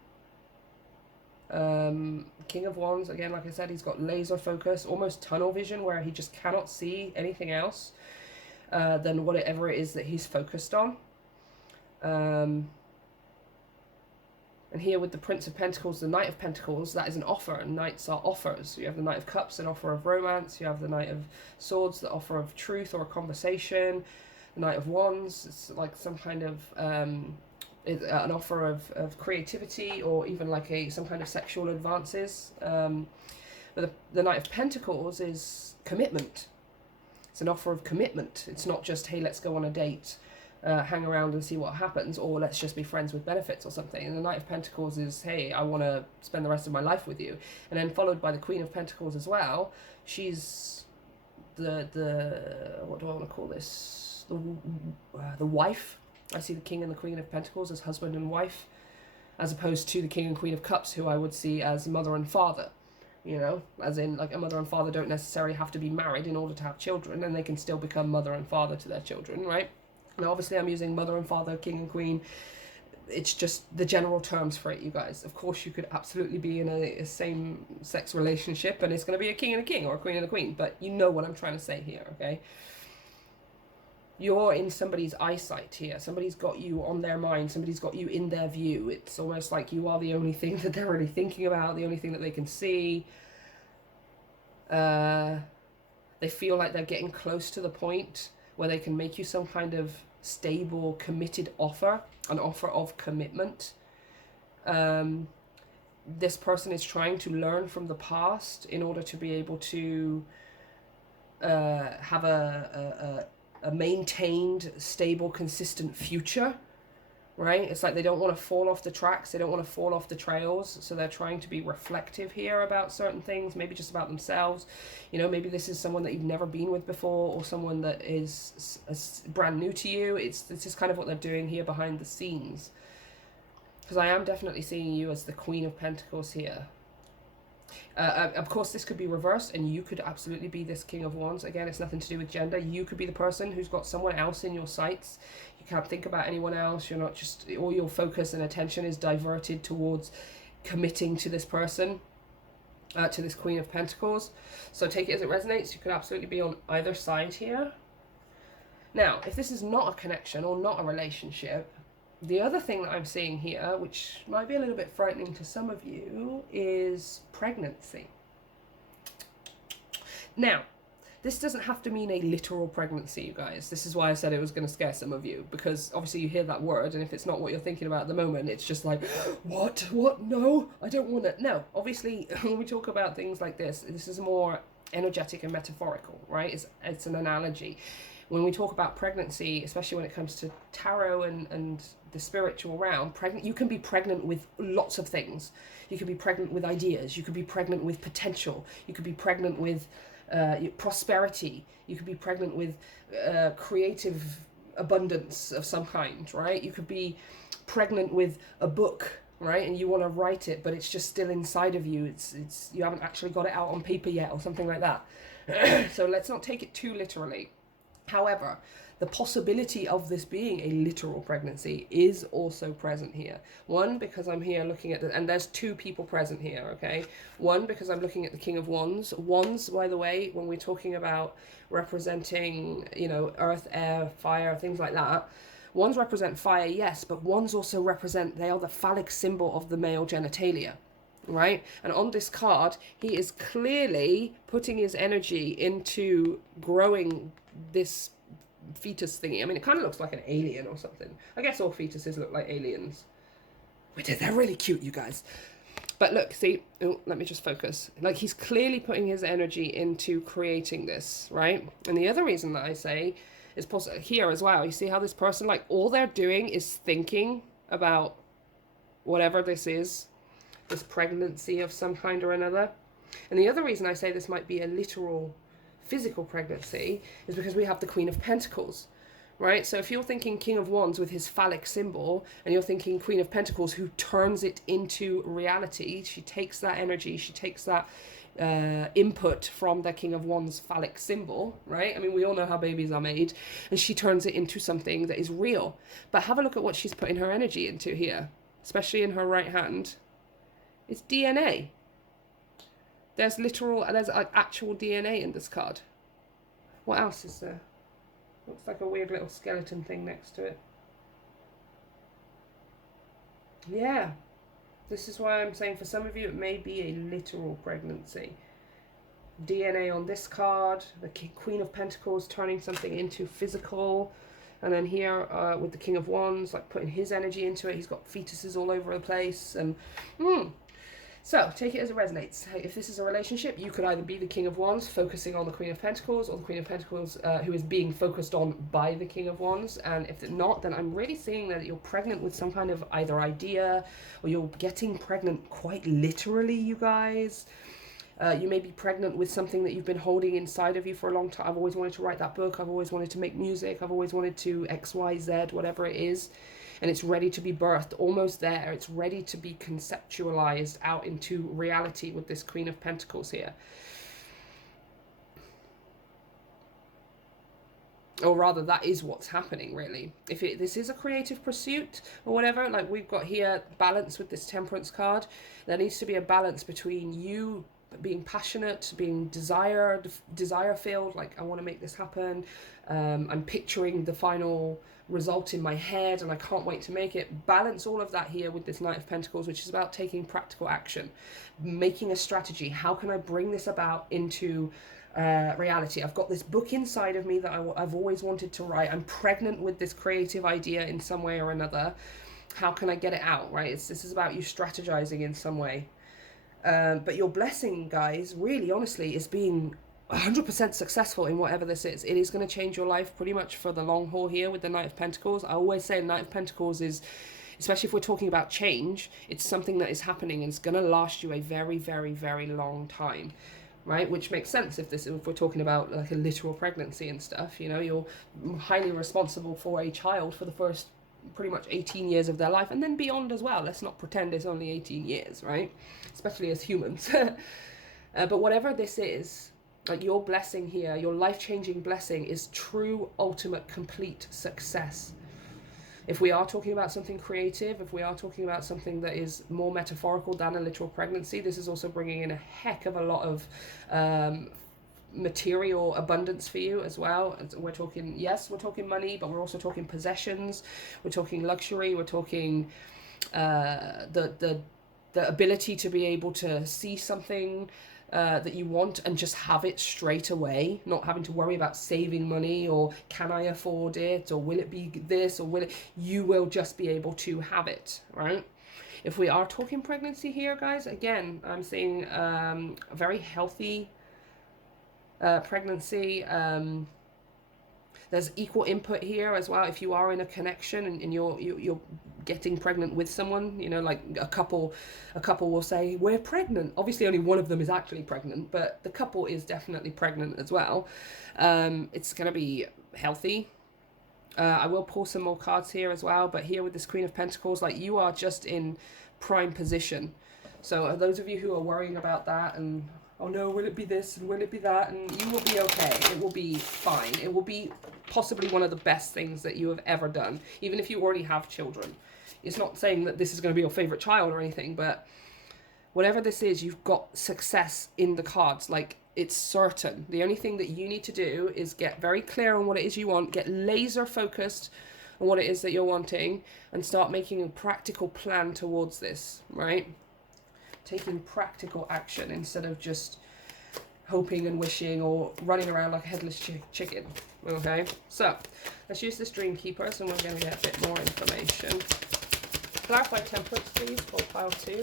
King of Wands, again, like I said, he's got laser focus, almost tunnel vision, where he just cannot see anything else than whatever it is that he's focused on. And here with the Prince of Pentacles, the Knight of Pentacles, that is an offer, and knights are offers. You have the Knight of Cups, an offer of romance. You have the Knight of Swords, the offer of truth or a conversation. The Knight of Wands, it's like some kind of an offer of creativity, or even like some kind of sexual advances. But the Knight of Pentacles is commitment. It's an offer of commitment. It's not just, hey, let's go on a date, hang around and see what happens, or let's just be friends with benefits or something. And the Knight of Pentacles is, hey, I want to spend the rest of my life with you. And then followed by the Queen of Pentacles as well. She's the what do I want to call this? The wife. I see the King and the Queen of Pentacles as husband and wife, as opposed to the King and Queen of Cups, who I would see as mother and father. You know, as in, like, a mother and father don't necessarily have to be married in order to have children, and they can still become mother and father to their children, right? Now, obviously, I'm using mother and father, king and queen. It's just the general terms for it, you guys. Of course, you could absolutely be in a same-sex relationship, and it's going to be a king and a king, or a queen and a queen, but you know what I'm trying to say here, okay? You're in somebody's eyesight here. Somebody's got you on their mind. Somebody's got you in their view. It's almost like you are the only thing that they're really thinking about, the only thing that they can see. They feel like they're getting close to the point where they can make you some kind of stable, committed offer, an offer of commitment. This person is trying to learn from the past in order to be able to have a maintained, stable, consistent future, right? It's like they don't want to fall off the tracks, they don't want to fall off the trails, so they're trying to be reflective here about certain things, maybe just about themselves. You know, maybe this is someone that you've never been with before, or someone that is brand new to you. This is kind of what they're doing here behind the scenes. Because I am definitely seeing you as the Queen of Pentacles here. Of course, this could be reversed, and you could absolutely be this King of Wands. Again, it's nothing to do with gender. You could be the person who's got someone else in your sights. You can't think about anyone else. You're not just, all your focus and attention is diverted towards committing to this person, to this Queen of Pentacles. So take it as it resonates. You could absolutely be on either side here. Now, if this is not a connection or not a relationship, the other thing that I'm seeing here, which might be a little bit frightening to some of you, is pregnancy. Now, this doesn't have to mean a literal pregnancy, you guys. This is why I said it was going to scare some of you, because obviously you hear that word, and if it's not what you're thinking about at the moment, it's just like, what? No, I don't want it. No, obviously, when we talk about things like this is more energetic and metaphorical, right? It's an analogy. When we talk about pregnancy, especially when it comes to tarot and the spiritual realm, you can be pregnant with lots of things. You can be pregnant with ideas. You could be pregnant with potential. You could be pregnant with prosperity. You could be pregnant with creative abundance of some kind, right? You could be pregnant with a book, right? And you want to write it, but it's just still inside of you. It's you haven't actually got it out on paper yet, or something like that. So let's not take it too literally. However, the possibility of this being a literal pregnancy is also present here. One, because I'm here looking at and there's two people present here, okay? One, because I'm looking at the King of Wands. Wands, by the way, when we're talking about representing, you know, earth, air, fire, things like that, wands represent fire, yes, but wands also represent, they are the phallic symbol of the male genitalia, right? And on this card, he is clearly putting his energy into growing this fetus thingy. I mean, it kind of looks like an alien or something. I guess all fetuses look like aliens. They're really cute, you guys. But look, see, oh, let me just focus. Like, he's clearly putting his energy into creating this, right? And the other reason that I say is here as well. You see how this person, like, all they're doing is thinking about whatever this is, this pregnancy of some kind or another. And the other reason I say this might be a literal physical pregnancy is because we have the Queen of Pentacles, right? So if you're thinking King of Wands with his phallic symbol, and you're thinking Queen of Pentacles who turns it into reality, she takes that energy, she takes that input from the King of Wands phallic symbol, right? I mean, we all know how babies are made, and she turns it into something that is real. But have a look at what she's putting her energy into here, especially in her right hand. It's DNA. There's like actual DNA in this card. What else is there? Looks like a weird little skeleton thing next to it. Yeah. This is why I'm saying for some of you it may be a literal pregnancy. DNA on this card, the Queen of Pentacles turning something into physical. And then here with the King of Wands, like putting his energy into it. He's got fetuses all over the place. And so, take it as it resonates. If this is a relationship, you could either be the King of Wands focusing on the Queen of Pentacles, or the Queen of Pentacles who is being focused on by the King of Wands. And if not, then I'm really seeing that you're pregnant with some kind of either idea, or you're getting pregnant quite literally, you guys. You may be pregnant with something that you've been holding inside of you for a long time. I've always wanted to write that book. I've always wanted to make music. I've always wanted to X, Y, Z, whatever it is. And it's ready to be birthed, almost there. It's ready to be conceptualized out into reality with this Queen of Pentacles here. Or rather, that is what's happening, really. If this is a creative pursuit or whatever, like we've got here, balance with this Temperance card. There needs to be a balance between you being passionate, being desire-filled, like I want to make this happen. I'm picturing the final result in my head and I can't wait to make it. Balance all of that here with this Knight of Pentacles, which is about taking practical action, making a strategy. How can I bring this about into reality? I've got this book inside of me that I've always wanted to write. I'm pregnant with this creative idea in some way or another. How can I get it out, right? This is about you strategizing in some way. But your blessing, guys, really honestly, is being 100% successful in whatever this is. It is going to change your life pretty much for the long haul here with the Knight of Pentacles. I always say Knight of Pentacles is, especially if we're talking about change, it's something that is happening and it's going to last you a very, very, very long time, right? Which makes sense if we're talking about like a literal pregnancy and stuff. You know, you're highly responsible for a child for the first pretty much 18 years of their life, and then beyond as well. Let's not pretend it's only 18 years, right? Especially as humans. But whatever this is, like your blessing here, your life-changing blessing is true, ultimate, complete success. If we are talking about something creative, if we are talking about something that is more metaphorical than a literal pregnancy, this is also bringing in a heck of a lot of material abundance for you as well. We're talking, yes, we're talking money, but we're also talking possessions, we're talking luxury, we're talking the ability to be able to see something that you want and just have it straight away, not having to worry about saving money or can I afford it or will it be this or will it, you will just be able to have it, right? If we are talking pregnancy here, guys, again, I'm seeing a very healthy pregnancy. There's equal input here as well. If you are in a connection and you're getting pregnant with someone, you know, like a couple will say we're pregnant. Obviously, only one of them is actually pregnant, but the couple is definitely pregnant as well. It's going to be healthy. I will pull some more cards here as well, but here with this Queen of Pentacles, like you are just in prime position. So those of you who are worrying about that and oh no, will it be this and will it be that? And you will be okay. It will be fine. It will be possibly one of the best things that you have ever done, even if you already have children. It's not saying that this is going to be your favorite child or anything, but whatever this is, you've got success in the cards. Like, it's certain. The only thing that you need to do is get very clear on what it is you want, get laser focused on what it is that you're wanting, and start making a practical plan towards this, right? Taking practical action instead of just hoping and wishing or running around like a headless chicken. Okay, so let's use this Dream Keepers and we're going to get a bit more information. Clarify Temperance, please, for pile 2.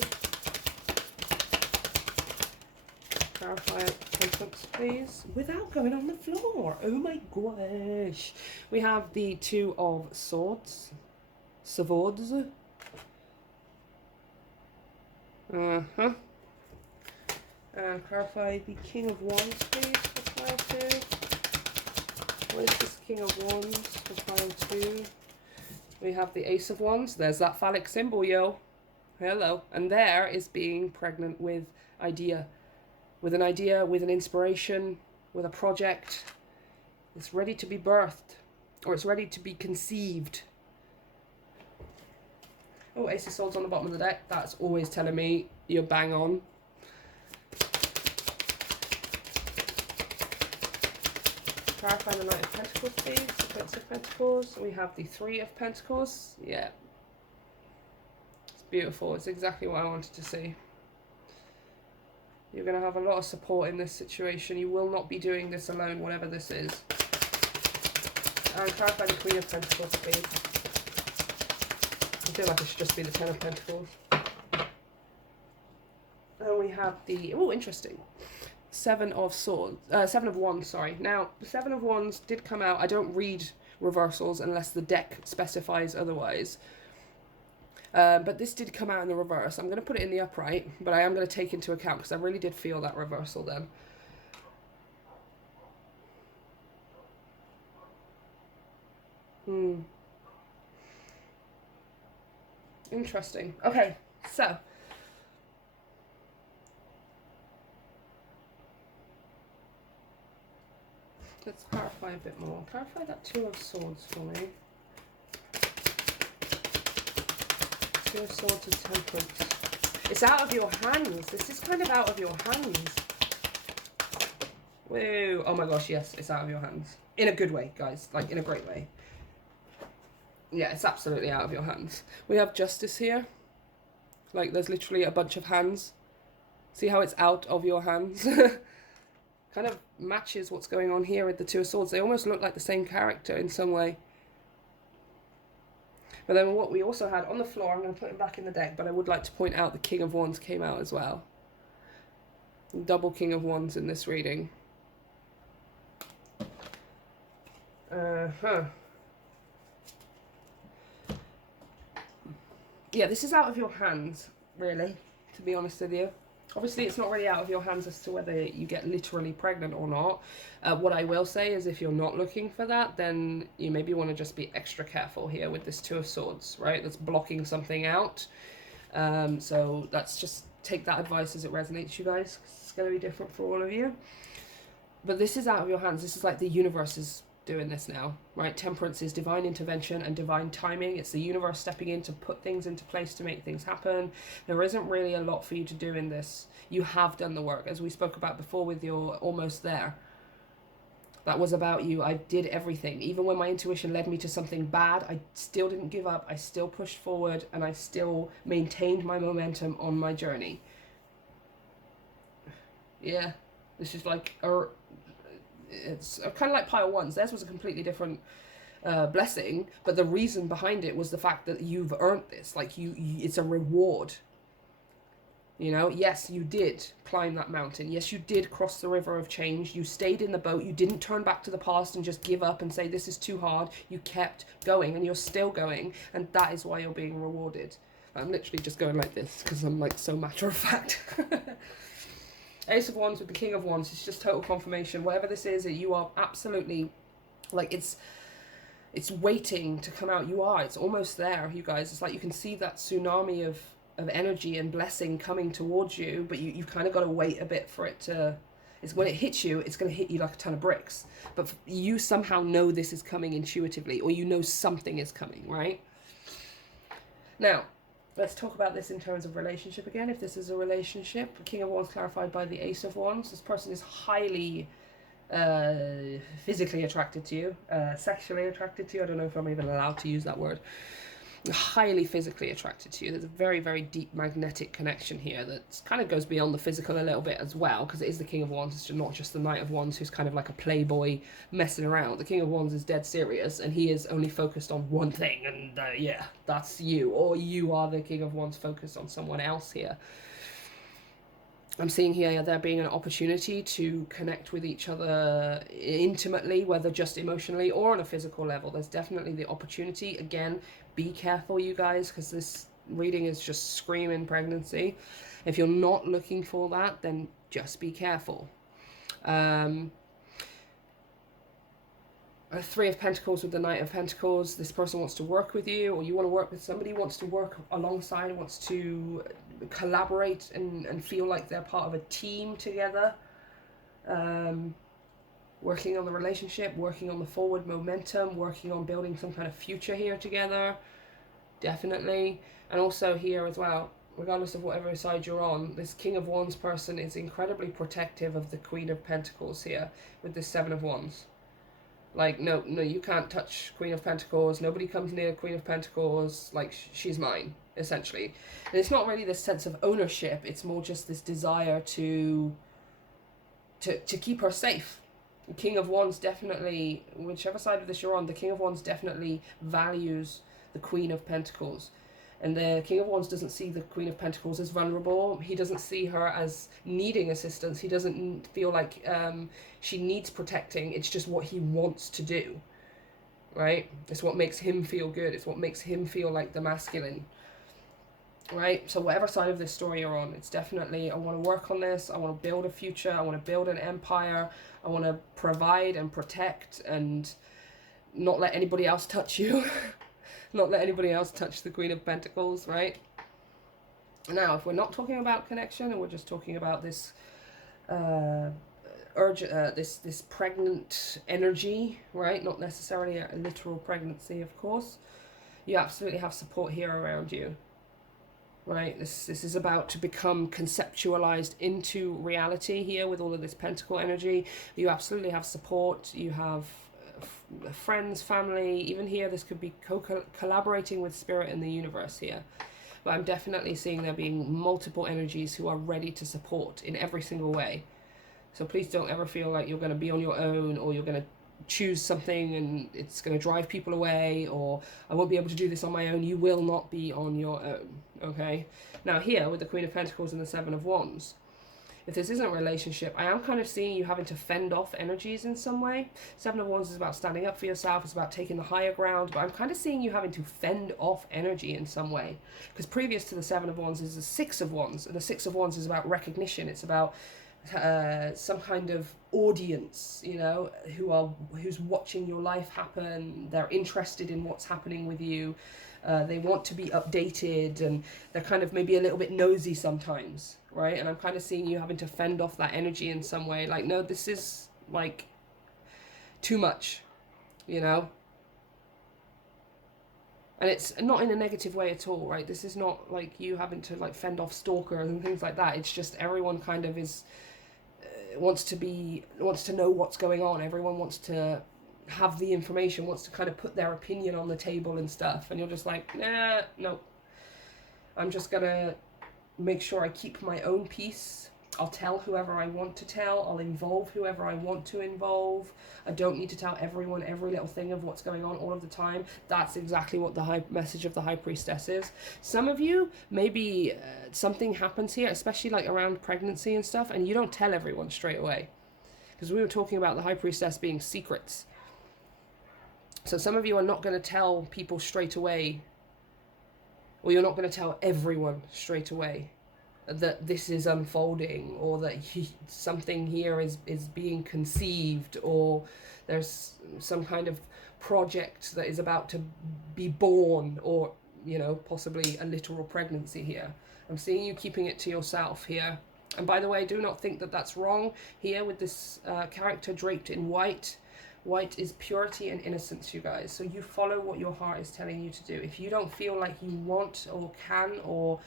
Clarify Temperance, please, without going on the floor. Oh my gosh. We have the Two of Swords. Swords. Uh-huh. And clarify the King of Wands, please, for pile 2. What is this King of Wands for pile 2? We have the Ace of Wands. There's that phallic symbol, yo. Hello. And there is being pregnant with idea. With an idea, with an inspiration, with a project. It's ready to be birthed. Or it's ready to be conceived. Oh, Ace of Swords on the bottom of the deck. That's always telling me you're bang on. Clarify the Knight of Pentacles, please. The Prince of Pentacles. We have the Three of Pentacles. Yeah. It's beautiful. It's exactly what I wanted to see. You're going to have a lot of support in this situation. You will not be doing this alone, whatever this is. And clarify the Queen of Pentacles, please. I feel like it should just be the Ten of Pentacles. And we have the... Oh, interesting. Seven of Wands, sorry. Now, the Seven of Wands did come out. I don't read reversals unless the deck specifies otherwise. But this did come out in the reverse. I'm going to put it in the upright, but I am going to take into account because I really did feel that reversal then. Interesting. Okay, so... let's clarify a bit more. Clarify that Two of Swords for me. Two of Swords and Temperance. It's out of your hands. This is kind of out of your hands. Whoa. Oh my gosh, yes, it's out of your hands. In a good way, guys. Like, in a great way. Yeah, it's absolutely out of your hands. We have Justice here. Like, there's literally a bunch of hands. See how it's out of your hands? Kind of matches what's going on here with the Two of Swords. They almost look like the same character in some way. But then what we also had on the floor, I'm going to put him back in the deck, but I would like to point out the King of Wands came out as well. Double King of Wands in this reading. Yeah, this is out of your hands, really, to be honest with you. Obviously, it's not really out of your hands as to whether you get literally pregnant or not. What I will say is if you're not looking for that, then you maybe want to just be extra careful here with this Two of Swords, right? That's blocking something out. So let's just take that advice as it resonates, you guys. It's going to be different for all of you. But this is out of your hands. This is like the universe is doing this now, right? Temperance is divine intervention and divine timing. It's the universe stepping in to put things into place to make things happen. There isn't really a lot for you to do in this. You have done the work, as we spoke about before with your almost there. That was about you. I did everything. Even when my intuition led me to something bad, I still didn't give up. I still pushed forward and I still maintained my momentum on my journey. Yeah, this is like it's kind of like pile ones. Theirs was a completely different blessing, but the reason behind it was the fact that you've earned this. Like it's a reward. You know, yes, you did climb that mountain. Yes, you did cross the river of change. You stayed in the boat. You didn't turn back to the past and just give up and say, this is too hard. You kept going and you're still going. And that is why you're being rewarded. I'm literally just going like this because I'm like so matter of fact. Ace of Wands with the King of Wands. It's just total confirmation. Whatever this is, you are absolutely, like, it's waiting to come out. You are. It's almost there, you guys. It's like you can see that tsunami of of energy and blessing coming towards you, but you've kind of got to wait a bit for it to, it's when it hits you, it's going to hit you like a ton of bricks. But you somehow know this is coming intuitively, or you know something is coming, right? Now, let's talk about this in terms of relationship again. If this is a relationship, King of Wands clarified by the Ace of Wands. This person is highly physically attracted to you, sexually attracted to you. I don't know if I'm even allowed to use that word. Highly physically attracted to you. There's a very, very deep magnetic connection here that kind of goes beyond the physical a little bit as well, because it is the King of Wands. It's not just the Knight of Wands who's kind of like a playboy messing around. The King of Wands is dead serious, and he is only focused on one thing, and yeah, that's you, or you are the King of Wands focused on someone else here. I'm seeing here there being an opportunity to connect with each other intimately, whether just emotionally or on a physical level. There's definitely the opportunity. Again, be careful, you guys, because this reading is just screaming pregnancy. If you're not looking for that, then just be careful. A Three of Pentacles with the Knight of Pentacles. This person wants to work with you, or you want to work with somebody, wants to work alongside, wants to collaborate and feel like they're part of a team together. Working on the relationship, working on the forward momentum, working on building some kind of future here together. Definitely. And also here as well, regardless of whatever side you're on, this King of Wands person is incredibly protective of the Queen of Pentacles here with this Seven of Wands. Like, no, you can't touch Queen of Pentacles. Nobody comes near Queen of Pentacles. Like, she's mine, essentially. And it's not really this sense of ownership. It's more just this desire to keep her safe. The King of Wands definitely, whichever side of this you're on, the King of Wands definitely values the Queen of Pentacles. And the King of Wands doesn't see the Queen of Pentacles as vulnerable. He doesn't see her as needing assistance. He doesn't feel like she needs protecting. It's just what he wants to do, right? It's what makes him feel good. It's what makes him feel like the masculine, right? So whatever side of this story you're on, it's definitely, I want to work on this. I want to build a future. I want to build an empire. I want to provide and protect and not let anybody else touch you. Not let anybody else touch the Queen of Pentacles, right? Now, if we're not talking about connection and we're just talking about this this pregnant energy, right? Not necessarily a literal pregnancy, of course. You absolutely have support here around you, right? This is about to become conceptualized into reality here with all of this pentacle energy. You absolutely have support. You have friends, family. Even here, this could be collaborating with spirit in the universe here. But I'm definitely seeing there being multiple energies who are ready to support in every single way. So please don't ever feel like you're going to be on your own, or you're going to choose something and it's going to drive people away, or I won't be able to do this on my own. You will not be on your own, okay? Now here, with the Queen of Pentacles and the Seven of Wands, if this isn't a relationship, I am kind of seeing you having to fend off energies in some way. Seven of Wands is about standing up for yourself. It's about taking the higher ground. But I'm kind of seeing you having to fend off energy in some way. Because previous to the Seven of Wands is the Six of Wands. And the Six of Wands is about recognition. It's about some kind of audience, you know, who's watching your life happen. They're interested in what's happening with you. They want to be updated, and they're kind of maybe a little bit nosy sometimes, right? And I'm kind of seeing you having to fend off that energy in some way. Like, no, this is like too much, you know? And it's not in a negative way at all, right? This is not like you having to like fend off stalkers and things like that. It's just everyone kind of is wants to know what's going on. Everyone wants to have the information, wants to kind of put their opinion on the table and stuff, and you're just like, nah, no, I'm just gonna make sure I keep my own peace. I'll tell whoever I want to tell. I'll involve whoever I want to involve. I don't need to tell everyone every little thing of what's going on all of the time. That's exactly what the message of the High Priestess is. Some of you, maybe something happens here, especially like around pregnancy and stuff, and you don't tell everyone straight away. Because we were talking about the High Priestess being secrets. So some of you are not going to tell people straight away, or you're not going to tell everyone straight away that this is unfolding, or that something here is being conceived, or there's some kind of project that is about to be born, or you know, possibly a literal pregnancy here. I'm seeing you keeping it to yourself here. And by the way, do not think that that's wrong here with this character draped in white. White is purity and innocence, you guys. So you follow what your heart is telling you to do. If you don't feel like you want or can, or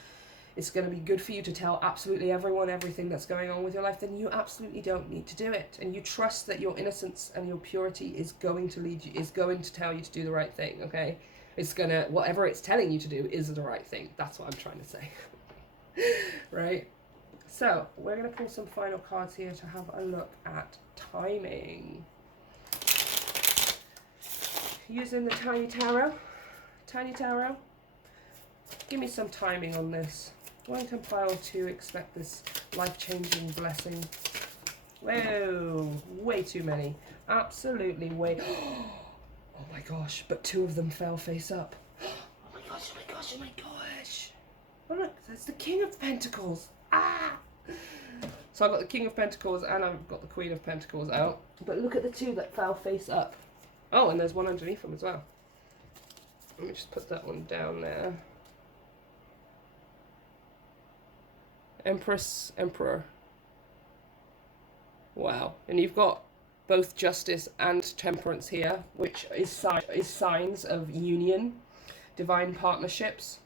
it's going to be good for you to tell absolutely everyone everything that's going on with your life, then you absolutely don't need to do it. And you trust that your innocence and your purity is going to lead you, is going to tell you to do the right thing, okay? It's going to, whatever it's telling you to do is the right thing. That's what I'm trying to say. Right? So, we're going to pull some final cards here to have a look at timing. Using the Tiny Tarot. Tiny Tarot. Give me some timing on this. When can pile 2 expect this life-changing blessing? Whoa, way too many. Absolutely way. Oh my gosh, but 2 of them fell face up. Oh my gosh, oh my gosh, oh my gosh. Oh look, that's the King of Pentacles. Ah! So I've got the King of Pentacles and I've got the Queen of Pentacles out. But look at the 2 that fell face up. Oh, and there's one underneath them as well. Let me just put that one down there. Empress, Emperor. Wow. And you've got both Justice and Temperance here, which is signs of union, divine partnerships.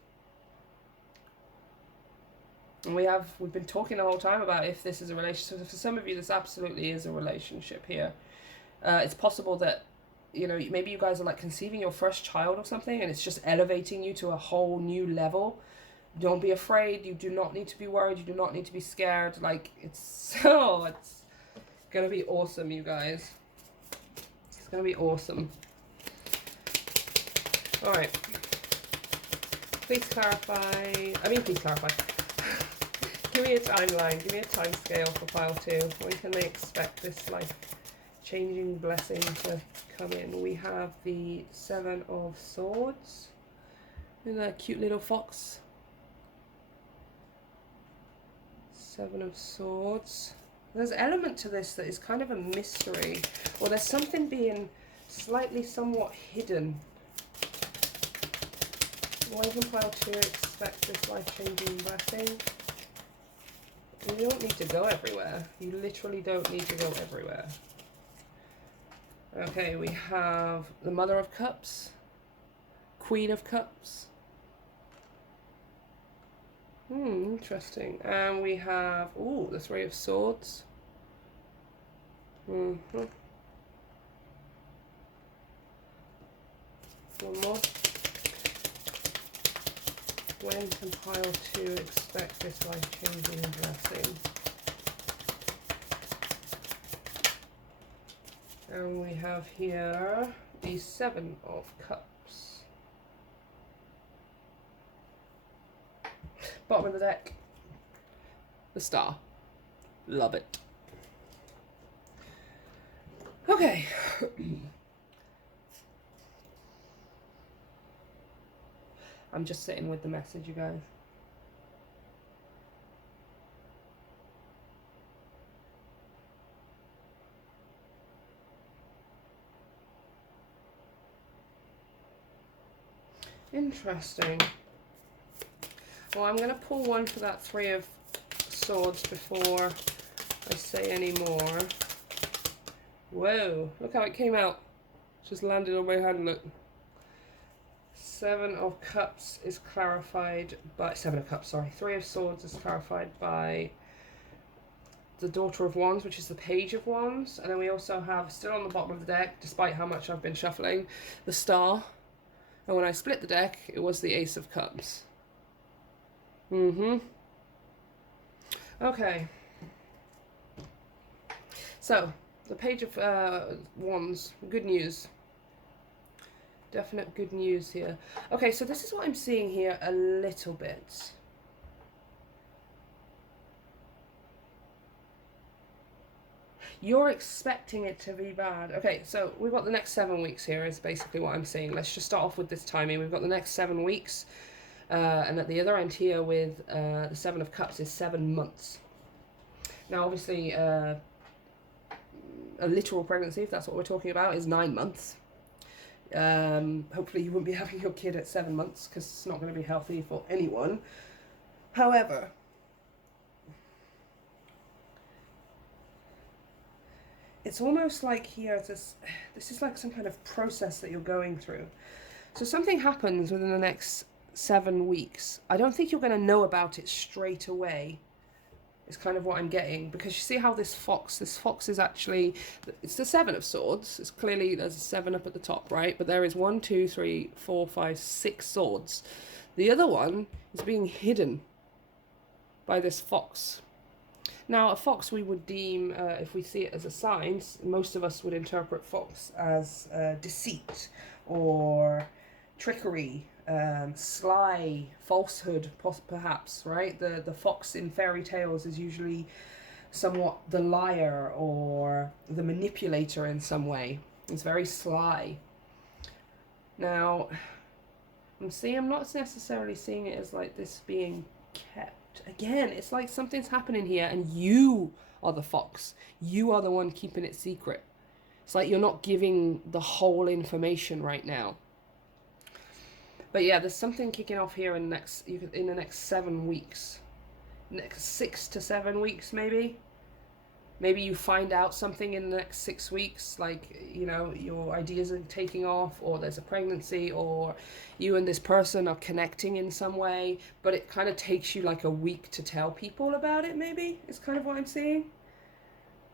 And we've been talking the whole time about if this is a relationship. So for some of you, this absolutely is a relationship here. It's possible that, you know, maybe you guys are like conceiving your first child or something, and it's just elevating you to a whole new level. Don't be afraid. You do not need to be worried. You do not need to be scared. Like, it's going to be awesome, you guys. It's going to be awesome. All right. Please clarify. Please clarify. Give me a timeline. Give me a time scale for pile 2. When can they expect this life-changing blessing to come in? We have the 7 of Swords. Isn't that a cute little fox? 7 of Swords. There's an element to this that is kind of a mystery, or there's something being somewhat hidden. Why can pile 2 expect this life-changing blessing? You don't need to go everywhere. You literally don't need to go everywhere. Okay, we have the Mother of Cups, Queen of Cups. Interesting. And we have, the 3 of Swords. One more. When can pile 2 expect this life-changing blessing? And we have here the 7 of Cups. Bottom of the deck, the Star. Love it. Okay. I'm just sitting with the message, you guys. Interesting. Well, I'm going to pull one for that 3 of Swords before I say any more. Whoa, look how it came out. Just landed on my hand, look. 7 of Cups is clarified by... 7 of Cups, sorry. 3 of Swords is clarified by the Daughter of Wands, which is the Page of Wands. And then we also have, still on the bottom of the deck, despite how much I've been shuffling, the Star. And when I split the deck, it was the Ace of Cups. Okay. So, the Page of Wands, good news. Definite good news here. Okay, so this is what I'm seeing here a little bit. You're expecting it to be bad. Okay, so we've got the next 7 weeks here is basically what I'm seeing. Let's just start off with this timing. We've got the next 7 weeks. And at the other end here with the 7 of Cups is 7 months. Now, obviously, a literal pregnancy, if that's what we're talking about, is 9 months. Hopefully you wouldn't be having your kid at 7 months, because it's not going to be healthy for anyone. However, it's almost like here, this is like some kind of process that you're going through. So something happens within the next 7 weeks. I don't think you're going to know about it straight away. It's kind of what I'm getting, because you see how this fox is actually, it's the 7 of Swords. It's clearly, there's a 7 up at the top, right? But there is 1, 2, 3, 4, 5, 6 swords. The other one is being hidden by this fox. Now, a fox we would deem, if we see it as a sign, most of us would interpret fox as deceit or trickery, sly, falsehood, perhaps, right? The fox in fairy tales is usually somewhat the liar or the manipulator in some way. It's very sly. Now, I'm not necessarily seeing it as like this being kept. Again, it's like something's happening here and you are the fox. You are the one keeping it secret. It's like you're not giving the whole information right now. But yeah, there's something kicking off here in the next 7 weeks. Next 6 to 7 weeks, maybe. Maybe you find out something in the next 6 weeks, like, you know, your ideas are taking off, or there's a pregnancy, or you and this person are connecting in some way, but it kind of takes you like a week to tell people about it, maybe, is kind of what I'm seeing.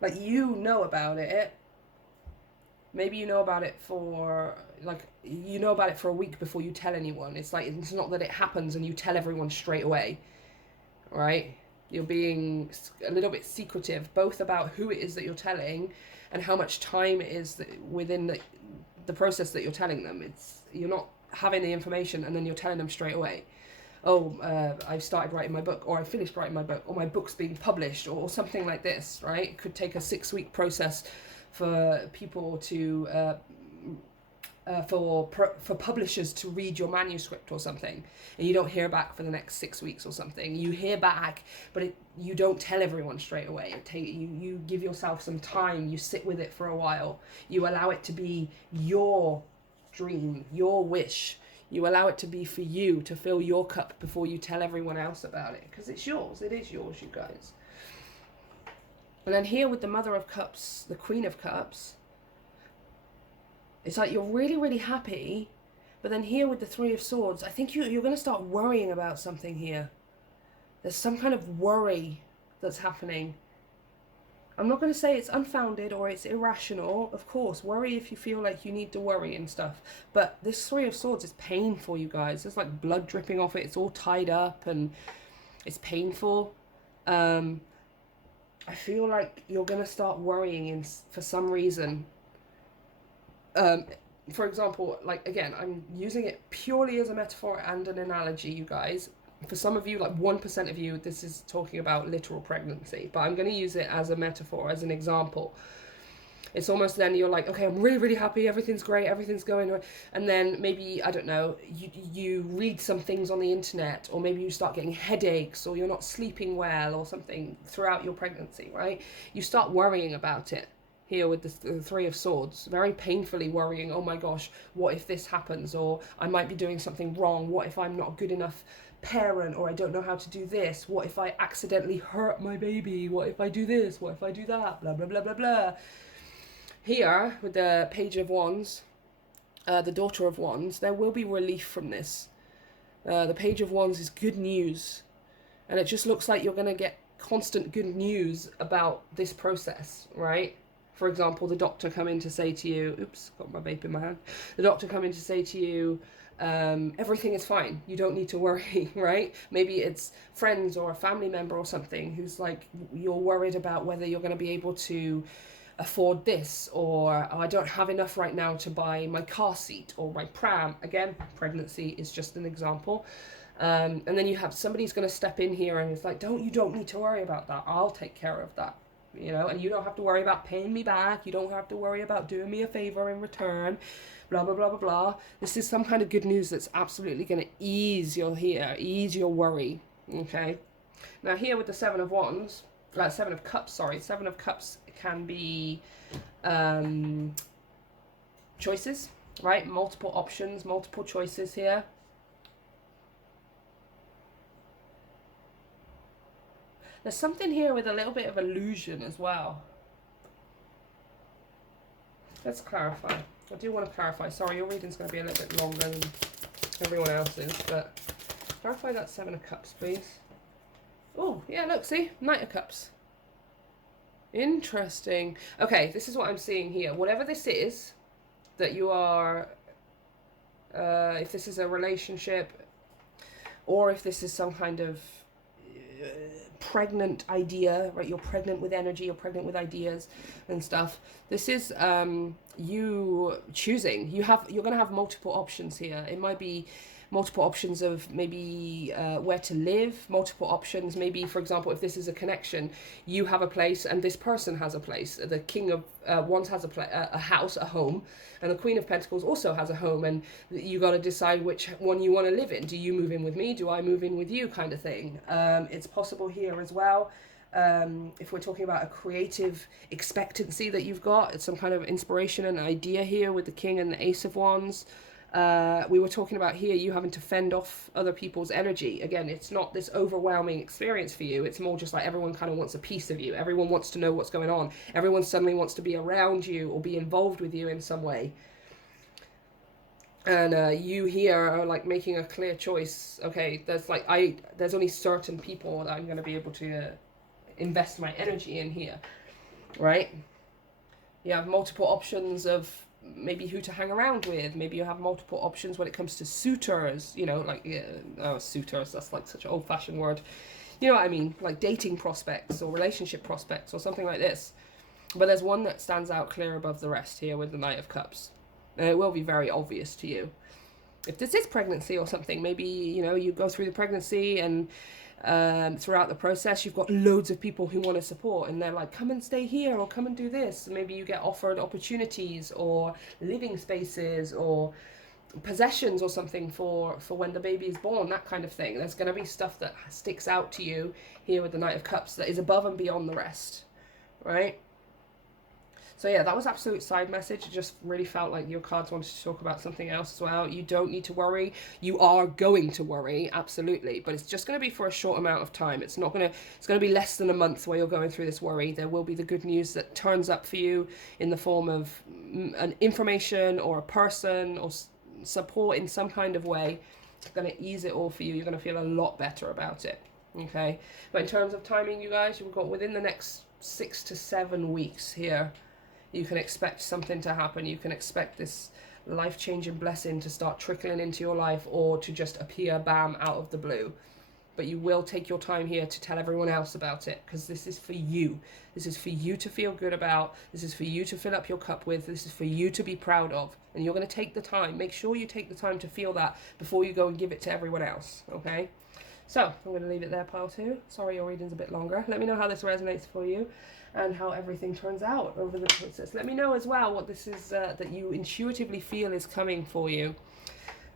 Like, you know about it. Maybe you know about it for, like, you know about it for a week before you tell anyone. It's like, it's not that it happens and you tell everyone straight away, right? You're being a little bit secretive, both about who it is that you're telling and how much time it is that within the process that you're telling them. You're not having the information and then you're telling them straight away. I've started writing my book, or I finished writing my book, or my book's being published, or something like this, right? It could take a 6-week process for people to for publishers to read your manuscript or something, and you don't hear back for the next 6 weeks or something. You hear back, but you don't tell everyone straight away. You give yourself some time. You sit with it for a while. You allow it to be your dream, your wish. You allow it to be for you, to fill your cup before you tell everyone else about it, because it's yours. It is yours, you guys. And then here with the Mother of Cups, the Queen of Cups, it's like you're really, really happy, but then here with the Three of Swords, I think you're going to start worrying about something here. There's some kind of worry that's happening. I'm not going to say it's unfounded or it's irrational. Of course, worry if you feel like you need to worry and stuff. But this Three of Swords is painful, you guys. There's like blood dripping off it. It's all tied up and it's painful. I feel like you're going to start worrying for some reason. For example, like, again, I'm using it purely as a metaphor and an analogy, you guys. For some of you, like 1% of you, this is talking about literal pregnancy, but I'm going to use it as a metaphor, as an example. It's almost then you're like, okay, I'm really, really happy, everything's great, everything's going right. And then maybe, I don't know, you read some things on the internet, or maybe you start getting headaches, or you're not sleeping well or something throughout your pregnancy, right? You start worrying about it. Here with the Three of Swords, very painfully worrying, oh my gosh, what if this happens? Or I might be doing something wrong. What if I'm not a good enough parent, or I don't know how to do this? What if I accidentally hurt my baby? What if I do this? What if I do that? Blah, blah, blah, blah, blah. Here with the Page of Wands, the Daughter of Wands, there will be relief from this. The Page of Wands is good news. And it just looks like you're going to get constant good news about this process, right? For example, the doctor come in to say to you, oops, got my vape in my hand. The doctor come in to say to you, everything is fine. You don't need to worry, right? Maybe it's friends or a family member or something who's like, you're worried about whether you're going to be able to afford this, or I don't have enough right now to buy my car seat or my pram. Again, pregnancy is just an example. And then you have somebody's going to step in here and it's like, you don't need to worry about that. I'll take care of that. You know, and you don't have to worry about paying me back. You don't have to worry about doing me a favor in return. Blah, blah, blah, blah, blah. This is some kind of good news that's absolutely going to ease your worry. Okay. Now here with the Seven of Wands, Seven of Cups, sorry. Seven of Cups can be choices. right? Multiple options, multiple choices here. There's something here with a little bit of illusion as well. Let's clarify. I do want to clarify. Sorry, your reading's going to be a little bit longer than everyone else's, but clarify that Seven of Cups, please. Oh, yeah, look, see? Knight of Cups. Interesting. Okay, this is what I'm seeing here. Whatever this is that you are, if this is a relationship, or if this is some kind of pregnant idea, right? You're pregnant with energy, you're pregnant with ideas and stuff. This is you choosing. You're going to have multiple options here. It might be multiple options of maybe where to live, multiple options. Maybe, for example, if this is a connection, you have a place and this person has a place. The King of Wands has a house, a home, and the Queen of Pentacles also has a home, and you got to decide which one you want to live in. Do you move in with me? Do I move in with you? Kind of thing. It's possible here as well. If we're talking about a creative expectancy that you've got, it's some kind of inspiration and idea here with the King and the Ace of Wands. We were talking about here you having to fend off other people's energy. Again, it's not this overwhelming experience for you. It's more just like everyone kind of wants a piece of you. Everyone wants to know what's going on. Everyone suddenly wants to be around you or be involved with you in some way. And you here are like making a clear choice. Okay, there's only certain people that I'm going to be able to invest my energy in here, right? You have multiple options of maybe who to hang around with. Maybe you have multiple options when it comes to suitors, you know, like, suitors, that's like such an old-fashioned word. You know what I mean? Like dating prospects or relationship prospects or something like this. But there's one that stands out clear above the rest here with the Knight of Cups. And it will be very obvious to you. If this is pregnancy or something, maybe, you know, you go through the pregnancy and throughout the process you've got loads of people who want to support, and they're like, come and stay here or come and do this. Maybe you get offered opportunities or living spaces or possessions or something for when the baby is born, that kind of thing. There's going to be stuff that sticks out to you here with the Knight of Cups that is above and beyond the rest, right? So yeah, that was absolute side message. It just really felt like your cards wanted to talk about something else as well. You don't need to worry. You are going to worry, absolutely, but it's just going to be for a short amount of time. It's going to be less than a month where you're going through this worry. There will be the good news that turns up for you in the form of an information or a person or support in some kind of way. It's going to ease it all for you. You're going to feel a lot better about it. Okay, but in terms of timing, you guys, you've got within the next 6 to 7 weeks here. You can expect something to happen. You can expect this life-changing blessing to start trickling into your life or to just appear, bam, out of the blue. But you will take your time here to tell everyone else about it, because this is for you. This is for you to feel good about. This is for you to fill up your cup with. This is for you to be proud of. And you're going to take the time. Make sure you take the time to feel that before you go and give it to everyone else, okay? So, I'm going to leave it there, pile 2. Sorry your reading's a bit longer. Let me know how this resonates for you and how everything turns out over the process. Let me know as well what this is that you intuitively feel is coming for you.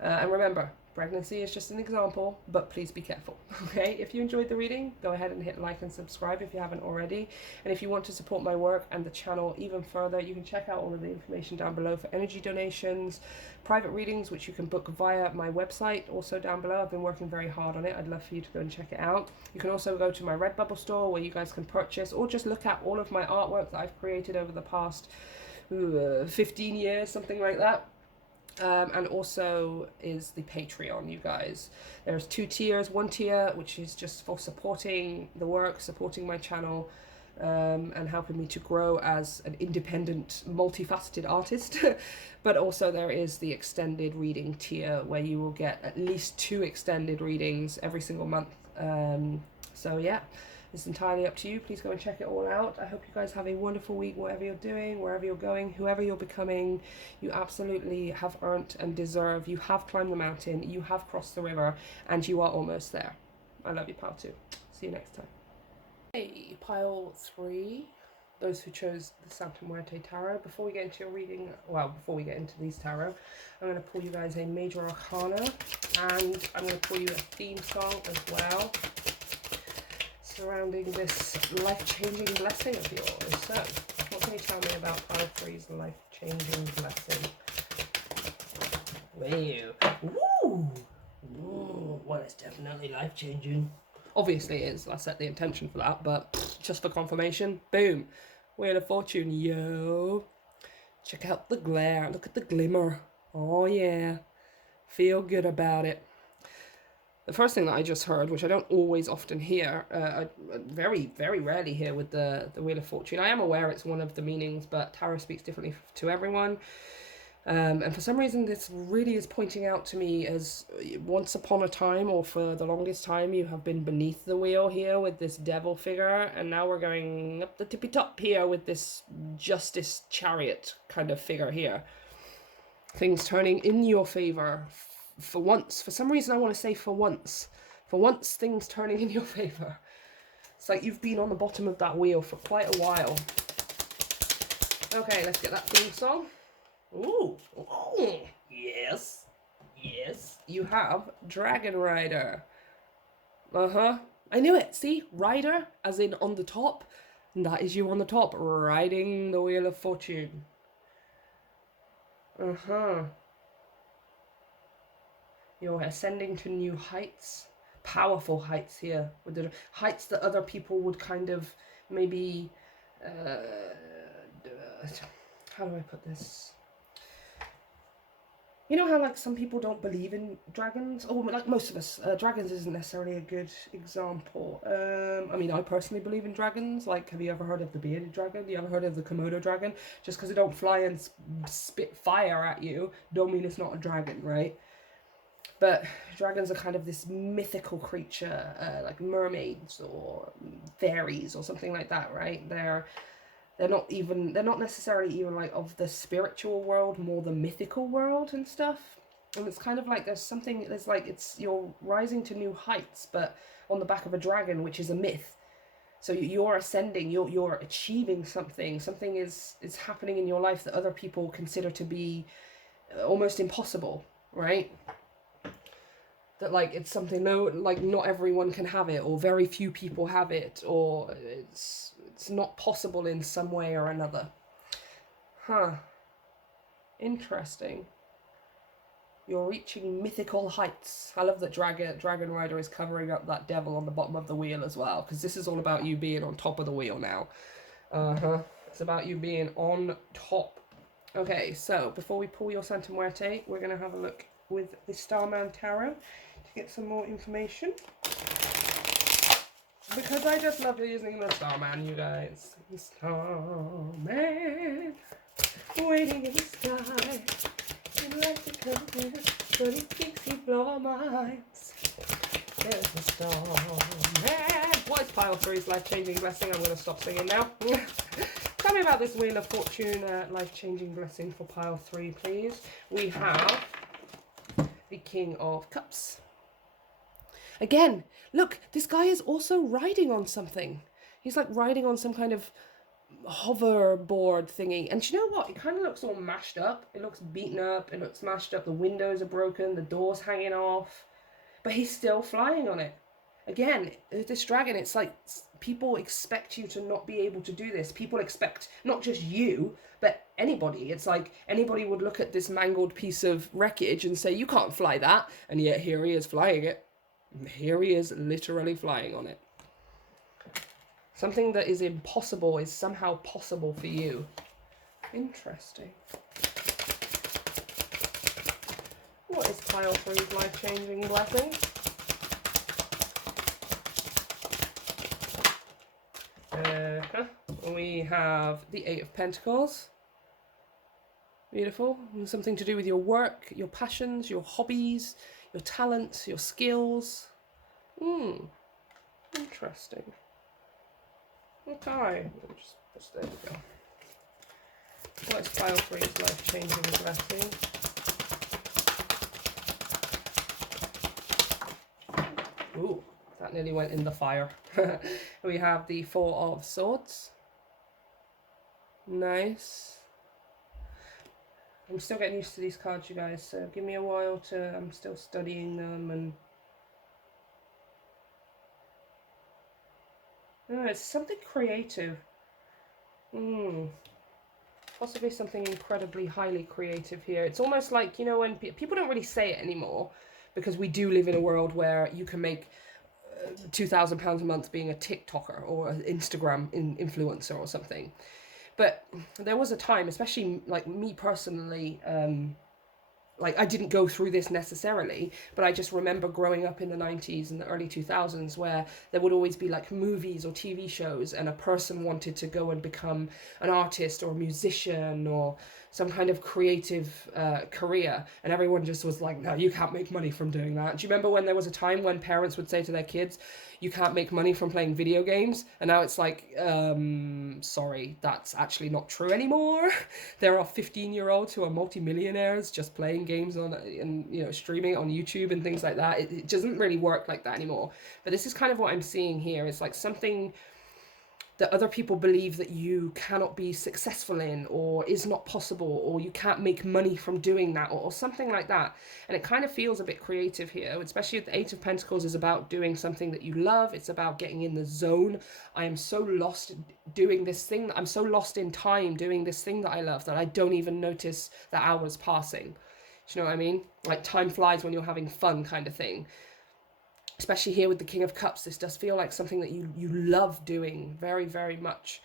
And remember, pregnancy is just an example, but please be careful, okay? If you enjoyed the reading, go ahead and hit like and subscribe if you haven't already. And if you want to support my work and the channel even further, you can check out all of the information down below for energy donations, private readings, which you can book via my website, also down below. I've been working very hard on it. I'd love for you to go and check it out. You can also go to my RedBubble store where you guys can purchase or just look at all of my artwork that I've created over the past 15 years, something like that. And also is the Patreon, you guys. There's 2 tiers. One tier which is just for supporting the work, supporting my channel, and helping me to grow as an independent, multifaceted artist. But also there is the extended reading tier where you will get at least 2 extended readings every single month. So yeah, it's entirely up to you. Please go and check it all out. I hope you guys have a wonderful week, whatever you're doing, wherever you're going, whoever you're becoming. You absolutely have earned and deserve. You have climbed the mountain, you have crossed the river, and you are almost there. I love you, pile 2. See you next time. Hey, pile 3. Those who chose the Santa Muerte Tarot. Before we get into your reading, well, before we get into these tarot, I'm going to pull you guys a major arcana, and I'm going to pull you a theme song as well, surrounding this life-changing blessing of yours. So, what can you tell me about pile 3's life-changing blessing? Wow. Woo! Whoa. Well, it's definitely life-changing. Obviously it is. I set the intention for that, but just for confirmation, boom. Wheel of Fortune, yo. Check out the glare. Look at the glimmer. Oh, yeah. Feel good about it. The first thing that I just heard, which I don't always often hear, I very, very rarely hear with the Wheel of Fortune. I am aware it's one of the meanings, but tarot speaks differently to everyone. And for some reason, this really is pointing out to me as once upon a time, or for the longest time, you have been beneath the wheel here with this devil figure, and now we're going up the tippy top here with this justice chariot kind of figure here. Things turning in your favor for once. For some reason, I want to say for once. For once, things turning in your favor. It's like you've been on the bottom of that wheel for quite a while. Okay, let's get that theme song. Ooh, ooh, yes, yes. You have Dragon Rider. I knew it. See, Rider, as in on the top. And that is you on the top, riding the Wheel of Fortune. You're ascending to new heights. Powerful heights here. With the heights that other people would kind of maybe... how do I put this? You know how, like, some people don't believe in dragons? Or, like, most of us. Dragons isn't necessarily a good example. I mean, I personally believe in dragons. Like, have you ever heard of the bearded dragon? You ever heard of the Komodo dragon? Just because it don't fly and spit fire at you, don't mean it's not a dragon, right? But dragons are kind of this mythical creature, like mermaids or fairies or something like that, right? They're not necessarily even like of the spiritual world, more the mythical world and stuff. And it's kind of like there's like you're rising to new heights, but on the back of a dragon, which is a myth. So you're ascending, you're achieving something. Something is happening in your life that other people consider to be almost impossible, right? That like it's something not everyone can have it, or very few people have it, or it's not possible in some way or another. Interesting. You're reaching mythical heights. I love that Dragon Rider is covering up that devil on the bottom of the wheel as well, because this is all about you being on top of the wheel now. It's about you being on top. Okay, so before we pull your Santa Muerte, we're going to have a look with the Starman Tarot to get some more information. Because I just love using the Starman, you guys. The Starman, waiting in the sky. He'd like to come here, but he thinks he'd blow our minds. There's the Starman. What is pile 3's life-changing blessing? I'm going to stop singing now. Tell me about this Wheel of Fortune life-changing blessing for pile 3, please. We have the King of Cups. Again, look, this guy is also riding on something. He's like riding on some kind of hoverboard thingy. And you know what? It kind of looks all mashed up. It looks beaten up. It looks mashed up. The windows are broken. The door's hanging off. But he's still flying on it. Again, this dragon, it's like people expect you to not be able to do this. People expect not just you, but anybody. It's like anybody would look at this mangled piece of wreckage and say, you can't fly that. And yet here he is flying it. Here he is literally flying on it. Something that is impossible is somehow possible for you. Interesting. What is pile 3's life-changing blessing? We have the 8 of Pentacles. Beautiful. Something to do with your work, your passions, your hobbies, your talents, your skills. Interesting. Okay. There we go. What is pile 3's life-changing blessing? Ooh, that nearly went in the fire. We have the 4 of Swords. Nice. I'm still getting used to these cards, you guys, so give me a while to... I'm still studying them and... Oh, it's something creative. possibly something incredibly highly creative here. It's almost like, you know, when people don't really say it anymore, because we do live in a world where you can make £2,000 a month being a TikToker or an Instagram influencer or something. But there was a time, especially like me personally, like I didn't go through this necessarily, but I just remember growing up in the 90s and the early 2000s where there would always be like movies or TV shows and a person wanted to go and become an artist or a musician or some kind of creative career, and everyone just was like, no, you can't make money from doing that. Do you remember when there was a time when parents would say to their kids, you can't make money from playing video games? And now it's like, sorry, that's actually not true anymore. There are 15-year-olds who are multimillionaires just playing games on, and you know, streaming on YouTube and things like that. It doesn't really work like that anymore. But this is kind of what I'm seeing here. It's like something that other people believe that you cannot be successful in, or is not possible, or you can't make money from doing that, or something like that. And it kind of feels a bit creative here, especially if the Eight of Pentacles is about doing something that you love. It's about getting in the zone. I am so lost doing this thing. I'm so lost in time doing this thing that I love that I don't even notice the hours passing. Do you know what I mean? Like time flies when you're having fun kind of thing. Especially here with the King of Cups, this does feel like something that you love doing very, very much.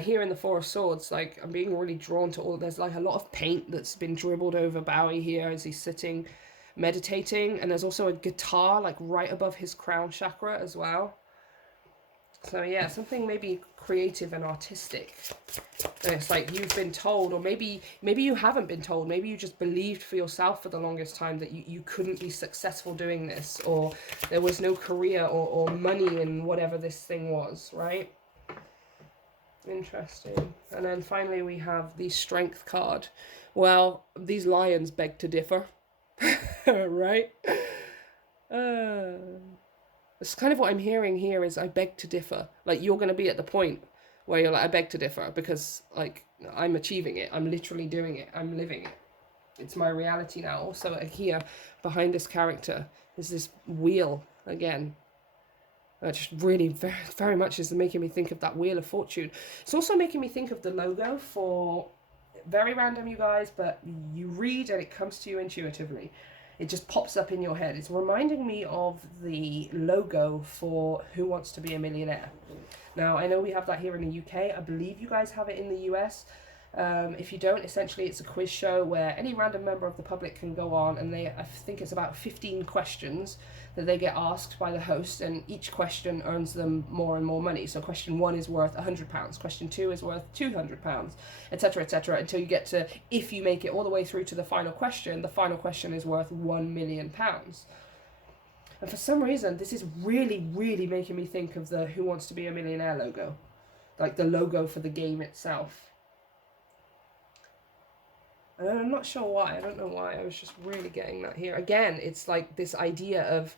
Here in the Four of Swords, like I'm being really drawn to all, there's like a lot of paint that's been dribbled over Bowie here as he's sitting meditating, and there's also a guitar like right above his crown chakra as well. So yeah, something maybe creative and artistic. And it's like you've been told, or maybe you haven't been told, maybe you just believed for yourself for the longest time that you couldn't be successful doing this, or there was no career or money in whatever this thing was, right? Interesting. And then finally we have the Strength card. Well, these lions beg to differ, right? It's kind of what I'm hearing here is I beg to differ. Like you're going to be at the point where you're like, I beg to differ because like I'm achieving it. I'm literally doing it. I'm living it. It's my reality now. Also here behind this character is this wheel again. Just really very, very much is making me think of that Wheel of Fortune. It's also making me think of the logo for, very random you guys, but you read and it comes to you intuitively. It just pops up in your head. It's reminding me of the logo for Who Wants to Be a Millionaire. Now, I know we have that here in the UK. I believe you guys have it in the US. If you don't, essentially it's a quiz show where any random member of the public can go on, and I think it's about 15 questions that they get asked by the host, and each question earns them more and more money. So question 1 is worth £100, question 2 is worth £200, etc., until you get to, if you make it all the way through to the final question is worth £1 million. And for some reason, this is really, really making me think of the Who Wants to Be a Millionaire logo, like the logo for the game itself. And I'm not sure why. I don't know why. I was just really getting that here. Again, it's like this idea of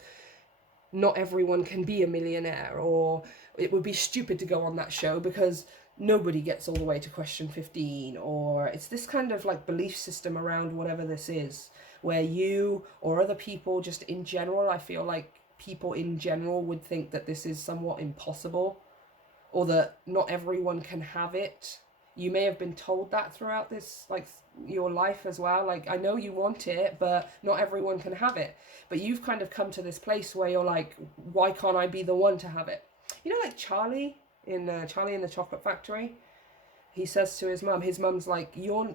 not everyone can be a millionaire, or it would be stupid to go on that show because nobody gets all the way to question 15, or it's this kind of like belief system around whatever this is, where you or other people just in general, I feel like people in general would think that this is somewhat impossible, or that not everyone can have it. You may have been told that throughout this, like, your life as well. Like, I know you want it, but not everyone can have it. But you've kind of come to this place where you're like, why can't I be the one to have it? You know, like Charlie in Charlie in the Chocolate Factory? He says to his mum's like, you're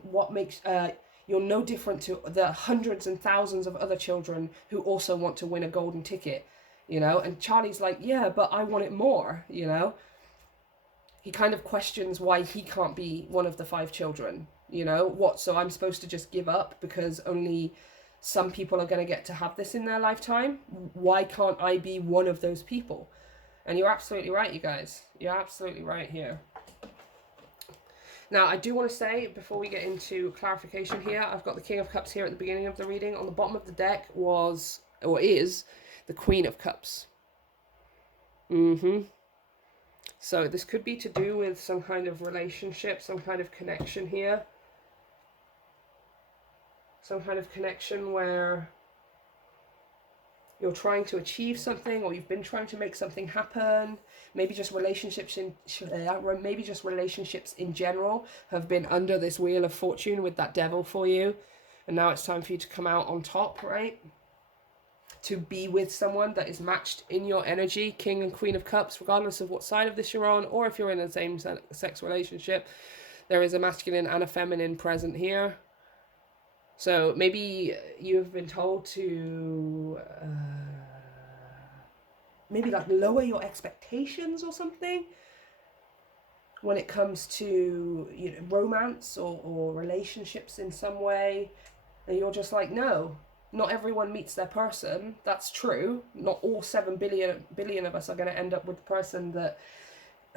no different to the hundreds and thousands of other children who also want to win a golden ticket, you know? And Charlie's like, yeah, but I want it more, you know? He kind of questions why he can't be one of the 5 children, you know? What, so I'm supposed to just give up because only some people are going to get to have this in their lifetime? Why can't I be one of those people? And you're absolutely right, you guys. You're absolutely right here. Now, I do want to say, before we get into clarification here, I've got the King of Cups here at the beginning of the reading. On the bottom of the deck is the Queen of Cups. So this could be to do with some kind of relationship, some kind of connection here. Some kind of connection where You're trying to achieve something, or you've been trying to make something happen. Maybe just relationships in general have been under this wheel of fortune with that devil for you, and now it's time for you to come out on top, right? To be with someone that is matched in your energy, King and Queen of Cups, regardless of what side of this you're on, or if you're in a same sex relationship, there is a masculine and a feminine present here. So maybe you've been told to maybe like lower your expectations or something when it comes to, you know, romance or relationships in some way, and you're just like, no, not everyone meets their person. That's true. Not all 7 billion of us are going to end up with the person that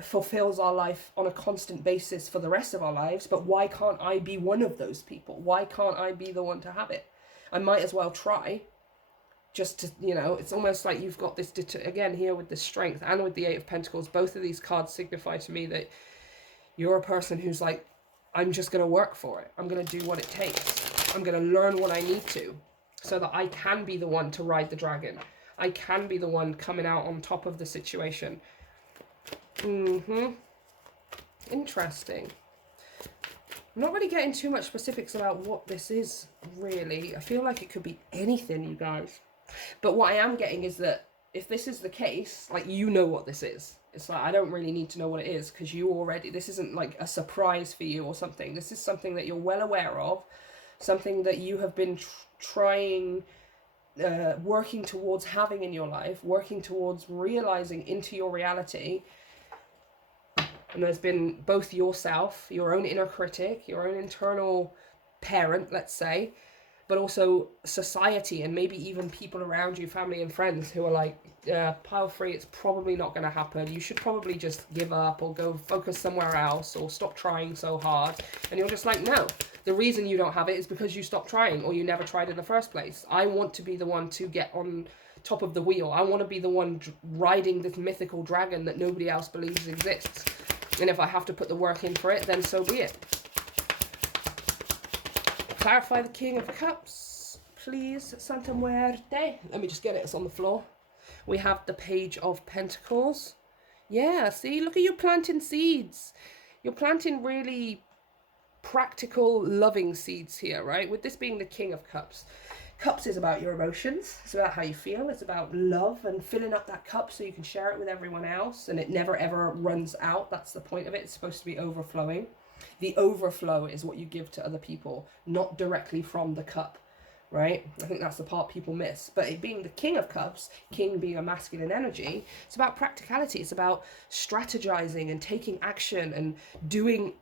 fulfills our life on a constant basis for the rest of our lives. But why can't I be one of those people? Why can't I be the one to have it? I might as well try, just to, you know, it's almost like you've got this again here with the Strength and with the Eight of Pentacles. Both of these cards signify to me that you're a person who's like, I'm just going to work for it. I'm going to do what it takes. I'm going to learn what I need to, so that I can be the one to ride the dragon. I can be the one coming out on top of the situation. Interesting. I'm not really getting too much specifics about what this is, really. I feel like it could be anything, you guys. But what I am getting is that if this is the case, like, you know what this is. It's like, I don't really need to know what it is, because you already, this isn't like a surprise for you or something. This is something that you're well aware of, something that you have been trying, working towards having in your life, working towards realizing into your reality. And there's been both yourself, your own inner critic, your own internal parent, let's say, but also society and maybe even people around you, family and friends, who are like, pile 3, it's probably not going to happen. You should probably just give up or go focus somewhere else or stop trying so hard. And you're just like, no, the reason you don't have it is because you stopped trying, or you never tried in the first place. I want to be the one to get on top of the wheel. I want to be the one riding this mythical dragon that nobody else believes exists. And if I have to put the work in for it, then so be it. Clarify the King of Cups, please, Santa Muerte. Let me just get it, it's on the floor. We have the Page of Pentacles. Yeah, see, look at you planting seeds. You're planting really practical, loving seeds here, right? With this being the King of Cups. Cups is about your emotions. It's about how you feel. It's about love and filling up that cup so you can share it with everyone else, and it never ever runs out. That's the point of it. It's supposed to be overflowing. The overflow is what you give to other people, not directly from the cup, right? I think that's the part people miss. But it being the King of Cups, King being a masculine energy, it's about practicality. It's about strategizing and taking action and doing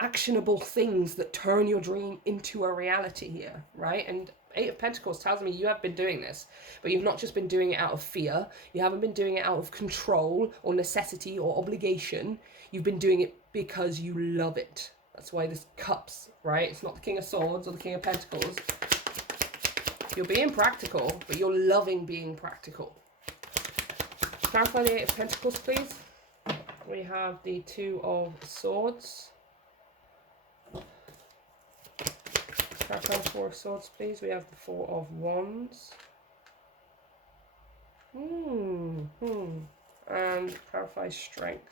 actionable things that turn your dream into a reality here, right? And Eight of Pentacles tells me you have been doing this, but you've not just been doing it out of fear. You haven't been doing it out of control or necessity or obligation. You've been doing it because you love it. That's why this Cups, right? It's not the King of Swords or the King of Pentacles. You're being practical, but you're loving being practical. Clarify the Eight of Pentacles, please. We have the Two of Swords. Clarify the Four of Swords, please. We have the Four of Wands. And clarify Strength.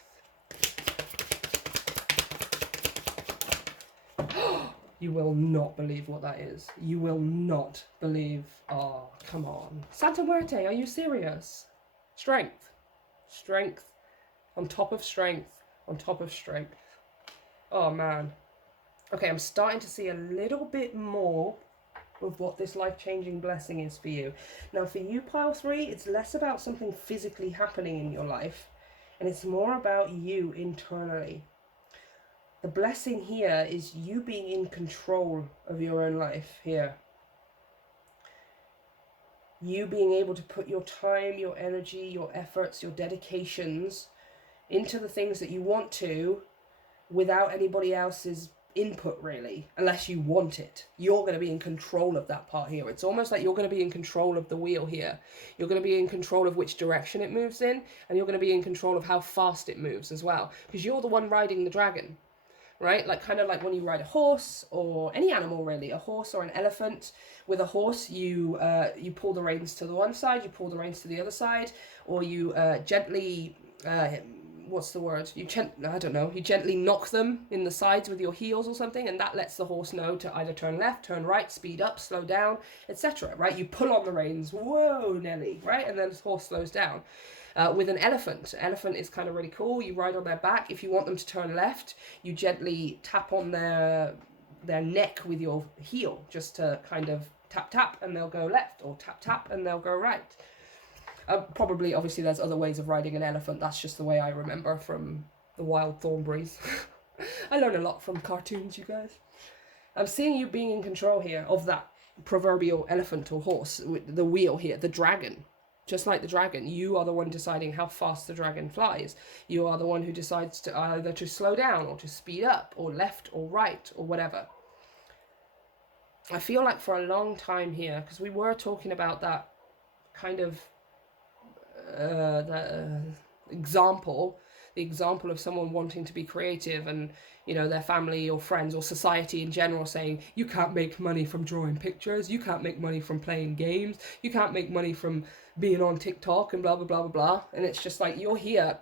You will not believe what that is. You will not believe. Oh, come on. Santa Muerte, are you serious? Strength. Strength. On top of strength. On top of strength. Oh, man. Okay, I'm starting to see a little bit more of what this life-changing blessing is for you. Now, for you, pile 3, it's less about something physically happening in your life, and it's more about you internally. The blessing here is you being in control of your own life here. You being able to put your time, your energy, your efforts, your dedications into the things that you want to without anybody else's input, really, unless you want it. You're going to be in control of that part here. It's almost like you're going to be in control of the wheel here. You're going to be in control of which direction it moves in, and you're going to be in control of how fast it moves as well, because you're the one riding the dragon, right? Like kind of like when you ride a horse or any animal really, a horse or an elephant. With a horse, you pull the reins to the one side, you pull the reins to the other side, or you gently what's the word? I don't know. You gently knock them in the sides with your heels or something, and that lets the horse know to either turn left, turn right, speed up, slow down, etc. Right? You pull on the reins. Whoa, Nelly! Right, and then the horse slows down. With an elephant is kind of really cool. You ride on their back. If you want them to turn left, you gently tap on their neck with your heel, just to kind of tap tap, and they'll go left, or tap tap and they'll go right. Probably, obviously, there's other ways of riding an elephant. That's just the way I remember from the Wild Thornberrys. I learn a lot from cartoons, you guys. I'm seeing you being in control here of that proverbial elephant or horse, with the wheel here, the dragon. Just like the dragon, you are the one deciding how fast the dragon flies. You are the one who decides to either to slow down or to speed up or left or right or whatever. I feel like for a long time here, because we were talking about that kind of the example of someone wanting to be creative, and you know, their family or friends or society in general saying, you can't make money from drawing pictures, you can't make money from playing games, you can't make money from being on TikTok and blah blah blah blah blah. And it's just like, you're here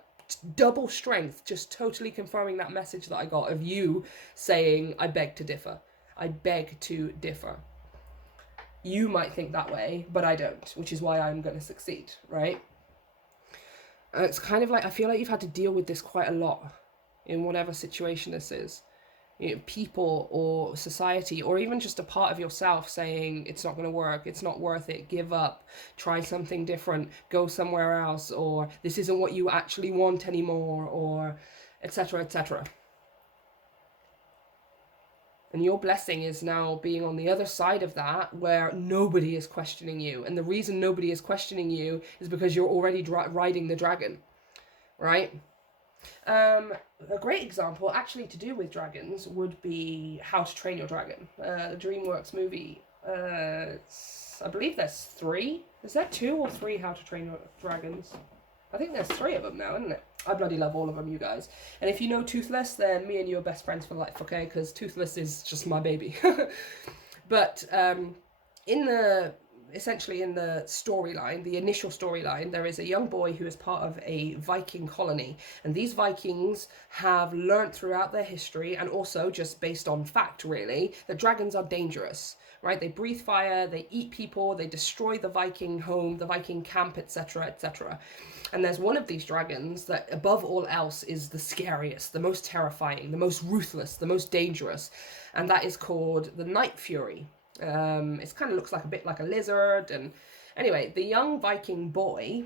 double strength, just totally confirming that message that I got of you saying, I beg to differ. I beg to differ. You might think that way, but I don't, which is why I'm going to succeed, right? It's kind of like, I feel like you've had to deal with this quite a lot in whatever situation this is. You know, people or society, or even just a part of yourself saying, it's not going to work, it's not worth it, give up, try something different, go somewhere else, or this isn't what you actually want anymore, or etc., etc. And your blessing is now being on the other side of that, where nobody is questioning you. And the reason nobody is questioning you is because you're already riding the dragon, right? A great example, actually, to do with dragons would be How to Train Your Dragon, the DreamWorks movie. I believe there's 3. Is there 2 or 3 How to Train Your Dragons? I think there's 3 of them now, isn't it? I bloody love all of them, you guys. And if you know Toothless, then me and you are best friends for life, okay? Because Toothless is just my baby. But essentially in the storyline, the initial storyline, there is a young boy who is part of a Viking colony. And these Vikings have learnt throughout their history, and also just based on fact, really, that dragons are dangerous. Right? They breathe fire, they eat people, they destroy the Viking home, the Viking camp, etc., etc. And there's one of these dragons that, above all else, is the scariest, the most terrifying, the most ruthless, the most dangerous. And that is called the Night Fury. It kind of looks like a bit like a lizard. And anyway, the young Viking boy,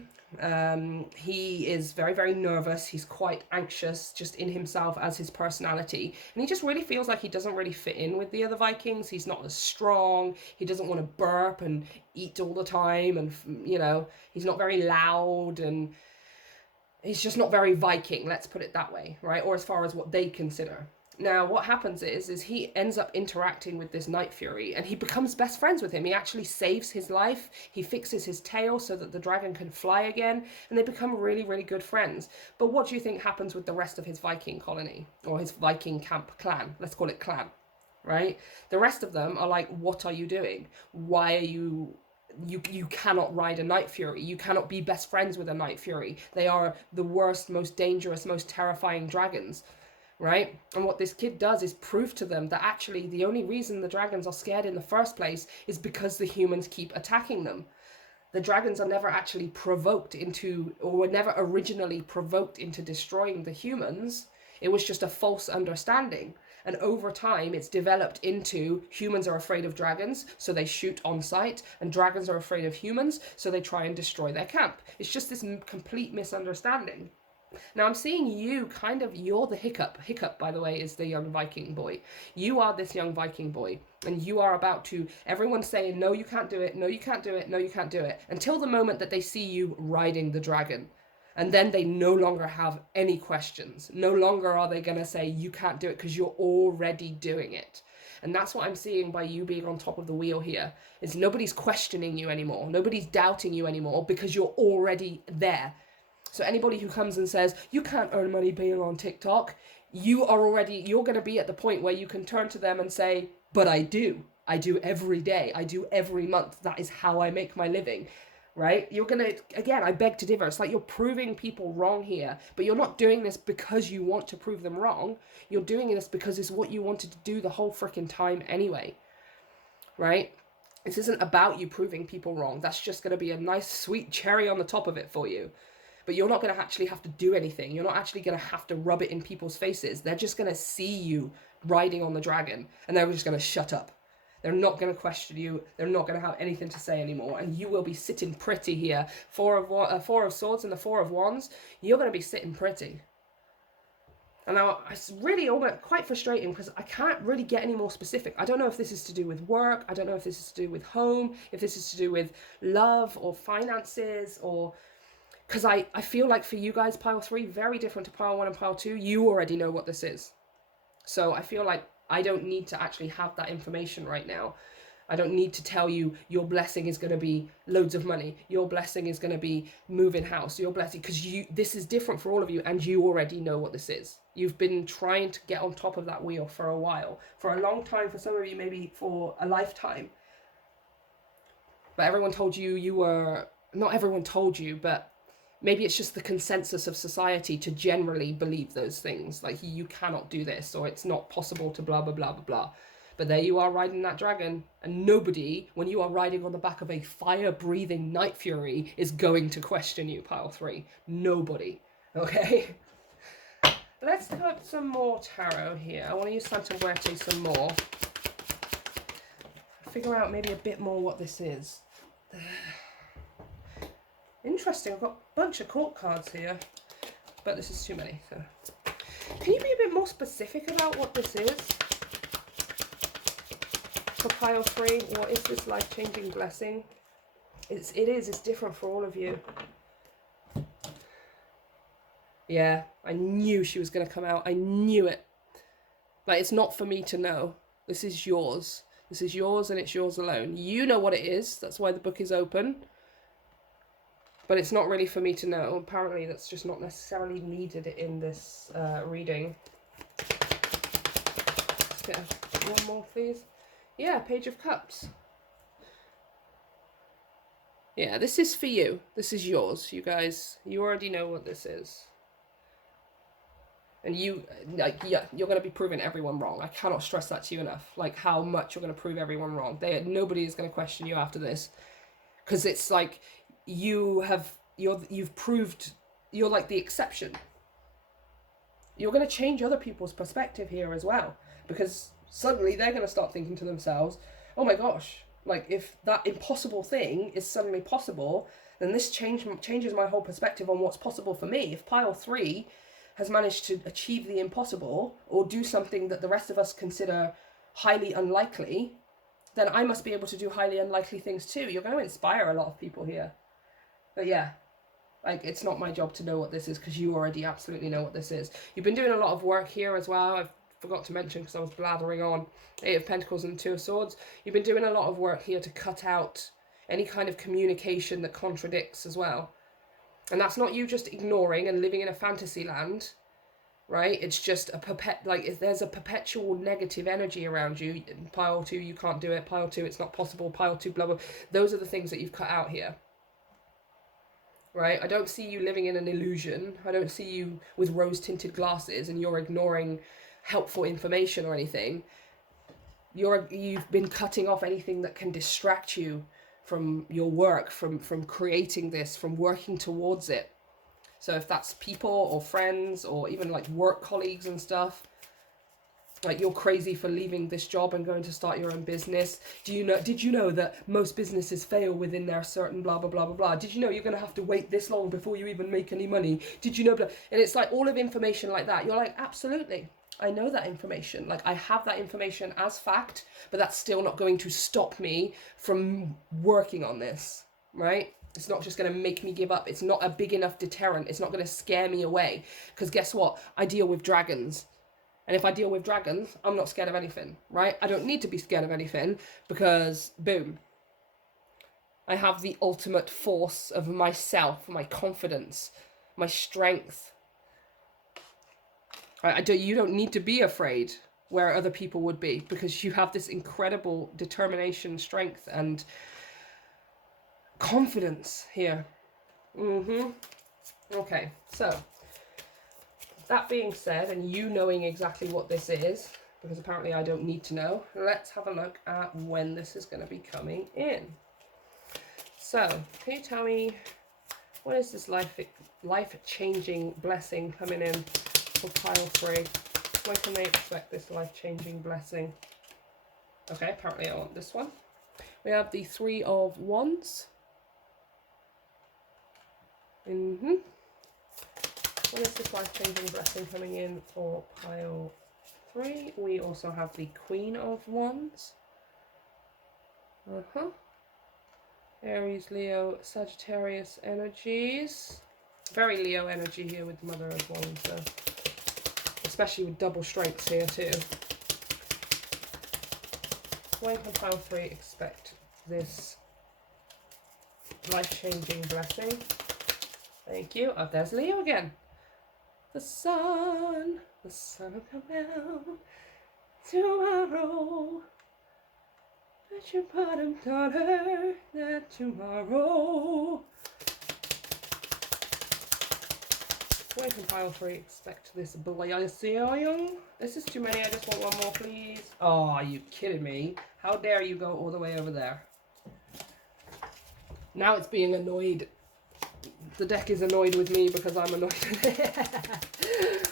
he is very, very nervous. He's quite anxious just in himself as his personality. And he just really feels like he doesn't really fit in with the other Vikings. He's not as strong. He doesn't want to burp and eat all the time. And, you know, he's not very loud, and he's just not very Viking, let's put it that way, right? Or as far as what they consider. Now, what happens is he ends up interacting with this Night Fury, and he becomes best friends with him. He actually saves his life. He fixes his tail so that the dragon can fly again, and they become really, really good friends. But what do you think happens with the rest of his Viking colony, or his Viking camp clan? Let's call it clan, right? The rest of them are like, what are you doing? Why are you cannot ride a Night Fury. You cannot be best friends with a Night Fury. They are the worst, most dangerous, most terrifying dragons. Right? And what this kid does is prove to them that actually the only reason the dragons are scared in the first place is because the humans keep attacking them. The dragons are never actually provoked into, or were never originally provoked into destroying the humans. It was just a false understanding. And over time, it's developed into humans are afraid of dragons, so they shoot on sight, and dragons are afraid of humans, so they try and destroy their camp. It's just this complete misunderstanding. Now, I'm seeing you you're the hiccup. Hiccup, by the way, is the young Viking boy. You are this young Viking boy, and you are about to, everyone's saying, no, you can't do it, no, you can't do it, no, you can't do it, until the moment that they see you riding the dragon. And then they no longer have any questions. No longer are they going to say, you can't do it, because you're already doing it. And that's what I'm seeing by you being on top of the wheel here, is nobody's questioning you anymore. Nobody's doubting you anymore, because you're already there. So anybody who comes and says, you can't earn money being on TikTok, you're going to be at the point where you can turn to them and say, but I do every day, I do every month, that is how I make my living, right? You're going to, again, I beg to differ. It's like you're proving people wrong here, but you're not doing this because you want to prove them wrong. You're doing this because it's what you wanted to do the whole freaking time anyway, right? This isn't about you proving people wrong. That's just going to be a nice sweet cherry on the top of it for you. But you're not going to actually have to do anything. You're not actually going to have to rub it in people's faces. They're just going to see you riding on the dragon, and they're just going to shut up. They're not going to question you. They're not going to have anything to say anymore. And you will be sitting pretty here. Four of Swords and the Four of Wands. You're going to be sitting pretty. And now it's really quite frustrating because I can't really get any more specific. I don't know if this is to do with work. I don't know if this is to do with home, if this is to do with love or finances, or... Because I feel like for you guys, pile 3, very different to pile 1 and pile 2. You already know what this is. So I feel like I don't need to actually have that information right now. I don't need to tell you your blessing is going to be loads of money. Your blessing is going to be moving house. Your blessing, because this is different for all of you, and you already know what this is. You've been trying to get on top of that wheel for a while, for a long time, for some of you maybe for a lifetime. But everyone told you were, not everyone told you, but maybe it's just the consensus of society to generally believe those things. Like, you cannot do this, or it's not possible to blah, blah, blah, blah, blah. But there you are riding that dragon, and nobody, when you are riding on the back of a fire-breathing Night Fury, is going to question you, pile 3. Nobody. Okay? Let's cut some more tarot here. I want to use Santa Muerte some more. Figure out maybe a bit more what this is. Interesting, I've got a bunch of court cards here, but this is too many. So, can you be a bit more specific about what this is? For pile 3, what is this life-changing blessing? It's different for all of you. Yeah, I knew she was going to come out. I knew it. Like, it's not for me to know. This is yours. This is yours, and it's yours alone. You know what it is. That's why the book is open. But it's not really for me to know. Apparently, that's just not necessarily needed in this reading. Let's get one more, please. Yeah, Page of Cups. Yeah, this is for you. This is yours, you guys. You already know what this is. And you're going to be proving everyone wrong. I cannot stress that to you enough. Like, how much you're going to prove everyone wrong. Nobody is going to question you after this. Because it's like, you've proved you're like the exception. You're going to change other people's perspective here as well. Because suddenly they're going to start thinking to themselves, oh my gosh, like, if that impossible thing is suddenly possible, then this changes my whole perspective on what's possible for me. If pile 3 has managed to achieve the impossible, or do something that the rest of us consider highly unlikely, then I must be able to do highly unlikely things too. You're going to inspire a lot of people here. But yeah, like, it's not my job to know what this is, because you already absolutely know what this is. You've been doing a lot of work here as well. I forgot to mention because I was blathering on. 8 of Pentacles and 2 of Swords. You've been doing a lot of work here to cut out any kind of communication that contradicts as well. And that's not you just ignoring and living in a fantasy land, right? It's just if there's a perpetual negative energy around you. Pile 2, you can't do it. Pile 2, it's not possible. Pile 2, blah, blah. Those are the things that you've cut out here. Right? I don't see you living in an illusion. I don't see you with rose-tinted glasses and you're ignoring helpful information or anything. You've been cutting off anything that can distract you from your work, from creating this, from working towards it. So if that's people or friends or even like work colleagues and stuff, like, you're crazy for leaving this job and going to start your own business. Did you know that most businesses fail within their certain blah, blah, blah, blah, blah? Did you know you're going to have to wait this long before you even make any money? Did you know? Blah? And it's like all of information like that. You're like, absolutely. I know that information. Like, I have that information as fact, but that's still not going to stop me from working on this, right? It's not just going to make me give up. It's not a big enough deterrent. It's not going to scare me away. Because guess what? I deal with dragons. And if I deal with dragons, I'm not scared of anything, right? I don't need to be scared of anything because, boom, I have the ultimate force of myself, my confidence, my strength. You don't need to be afraid where other people would be, because you have this incredible determination, strength, and confidence here. Okay, so that being said, and you knowing exactly what this is, because apparently I don't need to know, let's have a look at when this is going to be coming in. So, can you tell me, what is this life-changing blessing coming in for pile 3? When can they expect this life-changing blessing? Okay, apparently I want this one. We have the 3 of Wands. When is this life-changing blessing coming in for pile 3? We also have the Queen of Wands. Aries, Leo, Sagittarius energies. Very Leo energy here with the Mother of Wands, though. Especially with double strengths here too. When can pile 3 expect this life-changing blessing? Thank you. Oh, there's Leo again. The sun will come out tomorrow. Bet your bottom dollar that tomorrow. When can pile 3 expect this blessing? This is too many. I just want one more, please. Oh, are you kidding me? How dare you go all the way over there? Now it's being annoyed. The deck is annoyed with me because I'm annoyed with it.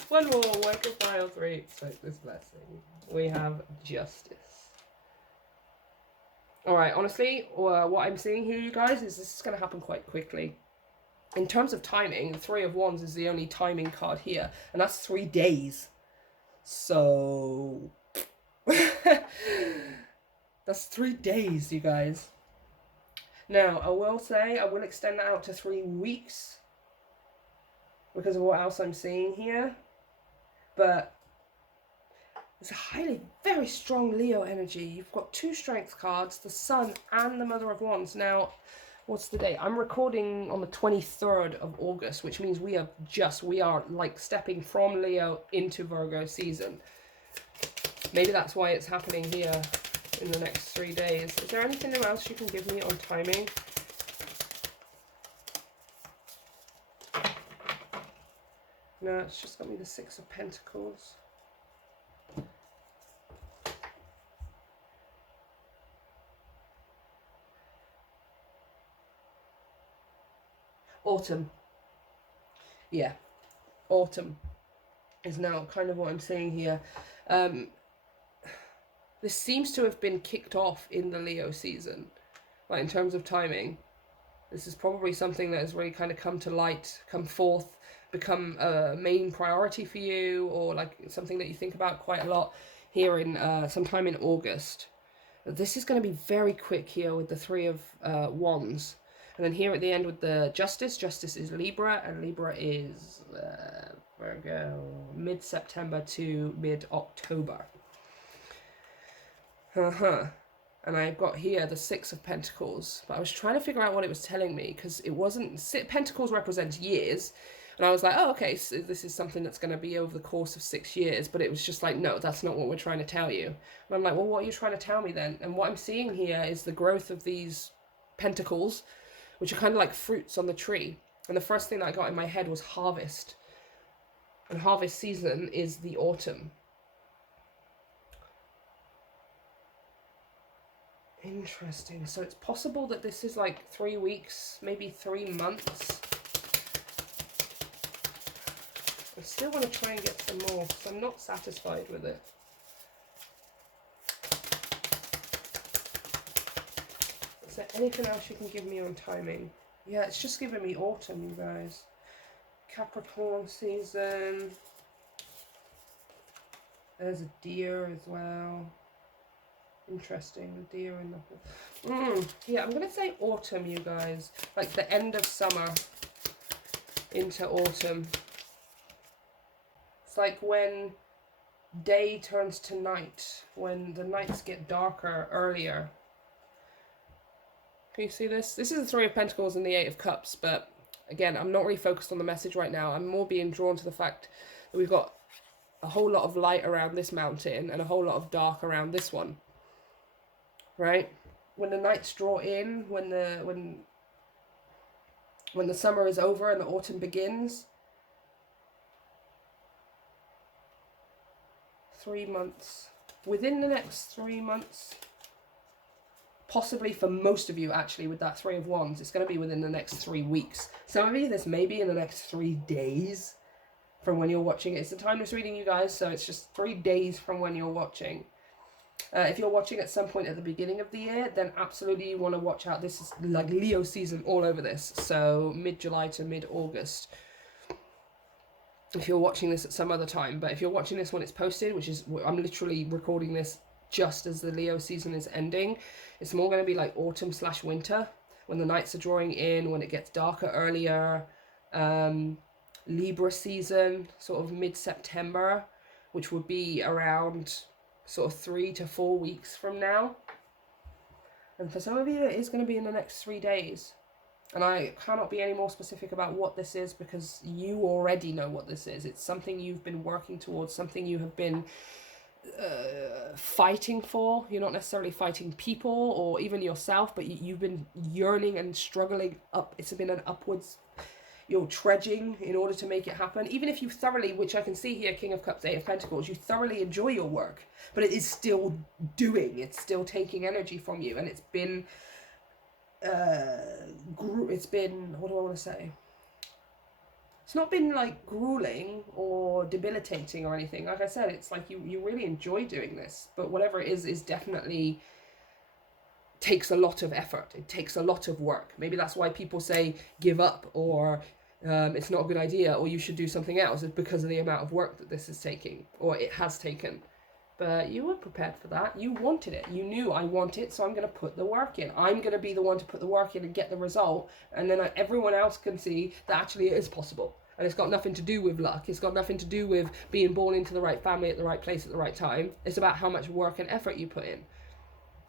One more. When can pile 3 expect this blessing? We have Justice. Alright, honestly, what I'm seeing here, you guys, is this is going to happen quite quickly. In terms of timing, the 3 of Wands is the only timing card here, and that's 3 days. So... that's 3 days, you guys. Now, I will say, I will extend that out to 3 weeks because of what else I'm seeing here. But it's a very strong Leo energy. You've got 2 strength cards, the Sun and the Mother of Wands. Now, what's the date? I'm recording on the 23rd of August, which means we are like stepping from Leo into Virgo season. Maybe that's why it's happening here in the next 3 days. Is there anything else you can give me on timing? No, it's just got me the 6 of Pentacles. Autumn. Yeah, autumn is now kind of what I'm seeing here. This seems to have been kicked off in the Leo season. Like, in terms of timing, this is probably something that has really kind of come to light, come forth, become a main priority for you, or like something that you think about quite a lot here in sometime in August. This is going to be very quick here with the 3 of Wands. And then here at the end with the Justice. Justice is Libra, and Libra is Virgo, mid-September to mid-October. And I've got here the 6 of Pentacles, but I was trying to figure out what it was telling me, because it wasn't... Pentacles represents years, and I was like, oh, okay, so this is something that's going to be over the course of 6 years, but it was just like, no, that's not what we're trying to tell you. And I'm like, well, what are you trying to tell me then? And what I'm seeing here is the growth of these pentacles, which are kind of like fruits on the tree. And the first thing that I got in my head was harvest. And harvest season is the autumn. Interesting. So it's possible that this is like 3 weeks, maybe 3 months. I still want to try and get some more because I'm not satisfied with it. Is there anything else you can give me on timing? Yeah, it's just giving me autumn, you guys. Capricorn season. There's a deer as well. Interesting, the deer in the... Yeah, I'm going to say autumn, you guys. Like the end of summer into autumn. It's like when day turns to night, when the nights get darker earlier. Can you see this? This is the 3 of Pentacles and the 8 of Cups, but again, I'm not really focused on the message right now. I'm more being drawn to the fact that we've got a whole lot of light around this mountain and a whole lot of dark around this one, right? When the nights draw in, when the summer is over and the autumn begins, 3 months, within the next 3 months, possibly for most of you actually with that Three of Wands, it's going to be within the next 3 weeks. Some of you, this may be in the next 3 days from when you're watching it. It's a timeless reading, you guys, so it's just 3 days from when you're watching. If you're watching at some point at the beginning of the year, then absolutely you want to watch out. This is like Leo season all over this, so mid-July to mid-August. If you're watching this at some other time, but if you're watching this when it's posted, which is, I'm literally recording this just as the Leo season is ending, it's more going to be like autumn/winter, when the nights are drawing in, when it gets darker earlier. Libra season, sort of mid-September, which would be around sort of 3 to 4 weeks from now. And for some of you, it is going to be in the next 3 days. And I cannot be any more specific about what this is because you already know what this is. It's something you've been working towards, something you have been fighting for. You're not necessarily fighting people or even yourself, but you've been yearning and struggling up. It's been an upwards, you're trudging in order to make it happen. Even if you thoroughly, which I can see here, King of Cups, Eight of Pentacles, you thoroughly enjoy your work, but it is still doing, it's still taking energy from you. And it's been, what do I want to say? It's not been like grueling or debilitating or anything. Like I said, it's like you really enjoy doing this, but whatever it is definitely takes a lot of effort. It takes a lot of work. Maybe that's why people say give up or it's not a good idea or you should do something else. It's because of the amount of work that this is taking or it has taken. But you were prepared for that. You wanted it. You knew I want it, so I'm going to put the work in. I'm going to be the one to put the work in and get the result. And then everyone else can see that actually it is possible. And it's got nothing to do with luck. It's got nothing to do with being born into the right family at the right place at the right time. It's about how much work and effort you put in.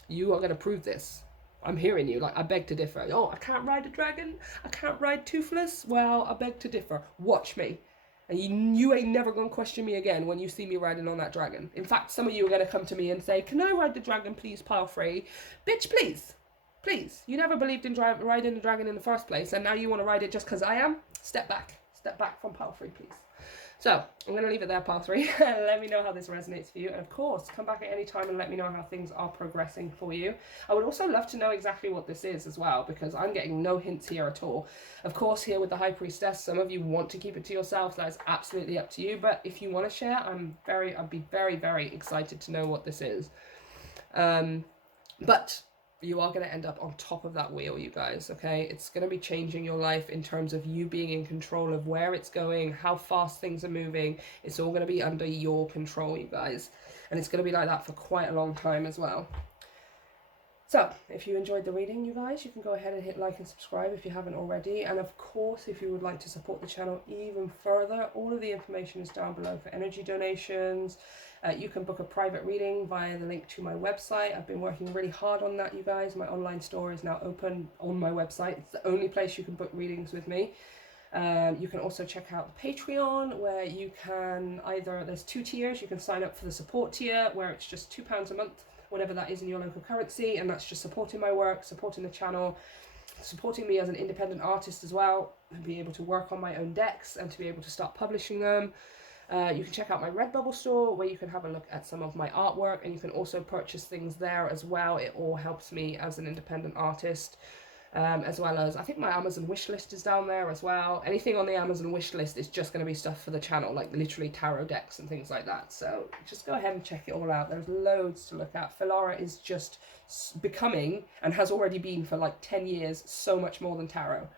You are going to prove this. I'm hearing you. Like, I beg to differ. Oh, I can't ride a dragon. I can't ride Toothless. Well, I beg to differ. Watch me. And you ain't never going to question me again when you see me riding on that dragon. In fact, some of you are going to come to me and say, can I ride the dragon, please, pile free? Bitch, please. Please. You never believed in riding the dragon in the first place, and now you want to ride it just because I am? Step back. Step back from pile free, please. So, I'm going to leave it there, pile three. Let me know how this resonates for you. And of course, come back at any time and let me know how things are progressing for you. I would also love to know exactly what this is as well, because I'm getting no hints here at all. Of course, here with the High Priestess, some of you want to keep it to yourselves. That is absolutely up to you. But if you want to share, I'd be very, very excited to know what this is. But you are going to end up on top of that wheel, you guys, okay? It's going to be changing your life in terms of you being in control of where it's going, how fast things are moving. It's all going to be under your control, you guys. And it's going to be like that for quite a long time as well. So, if you enjoyed the reading, you guys, you can go ahead and hit like and subscribe if you haven't already. And of course, if you would like to support the channel even further, all of the information is down below for energy donations. You can book a private reading via the link to my website. I've been working really hard on that, you guys. My online store is now open on my website. It's the only place you can book readings with me. You can also check out the Patreon, where you can there's 2 tiers. You can sign up for the support tier, where it's just £2 a month, whatever that is in your local currency, and that's just supporting my work, supporting the channel, supporting me as an independent artist as well, and be able to work on my own decks and to be able to start publishing them. You can check out my RedBubble store, where you can have a look at some of my artwork, and you can also purchase things there as well. It all helps me as an independent artist, as well as I think my Amazon wish list is down there as well. Anything on the Amazon wish list is just going to be stuff for the channel, like literally tarot decks and things like that. So just go ahead and check it all out. There's loads to look at. Filara is just becoming, and has already been for like 10 years, so much more than tarot.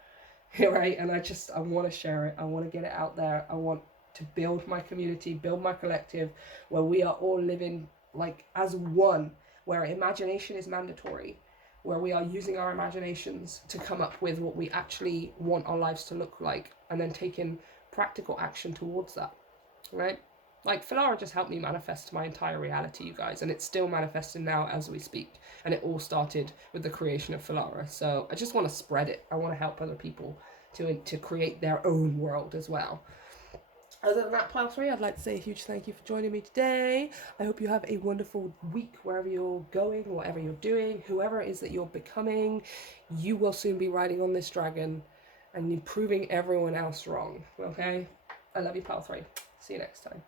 Right? And I want to share it. I want to get it out there. I want to build my community, build my collective, where we are all living like as one, where imagination is mandatory, where we are using our imaginations to come up with what we actually want our lives to look like, and then taking practical action towards that, right? Like, Filara just helped me manifest my entire reality, you guys, and it's still manifesting now as we speak, and it all started with the creation of Filara. So I just want to spread it. I want to help other people to create their own world as well. Other than that, pile 3, I'd like to say a huge thank you for joining me today. I hope you have a wonderful week wherever you're going, whatever you're doing, whoever it is that you're becoming. You will soon be riding on this dragon and proving everyone else wrong, okay? I love you, pile 3. See you next time.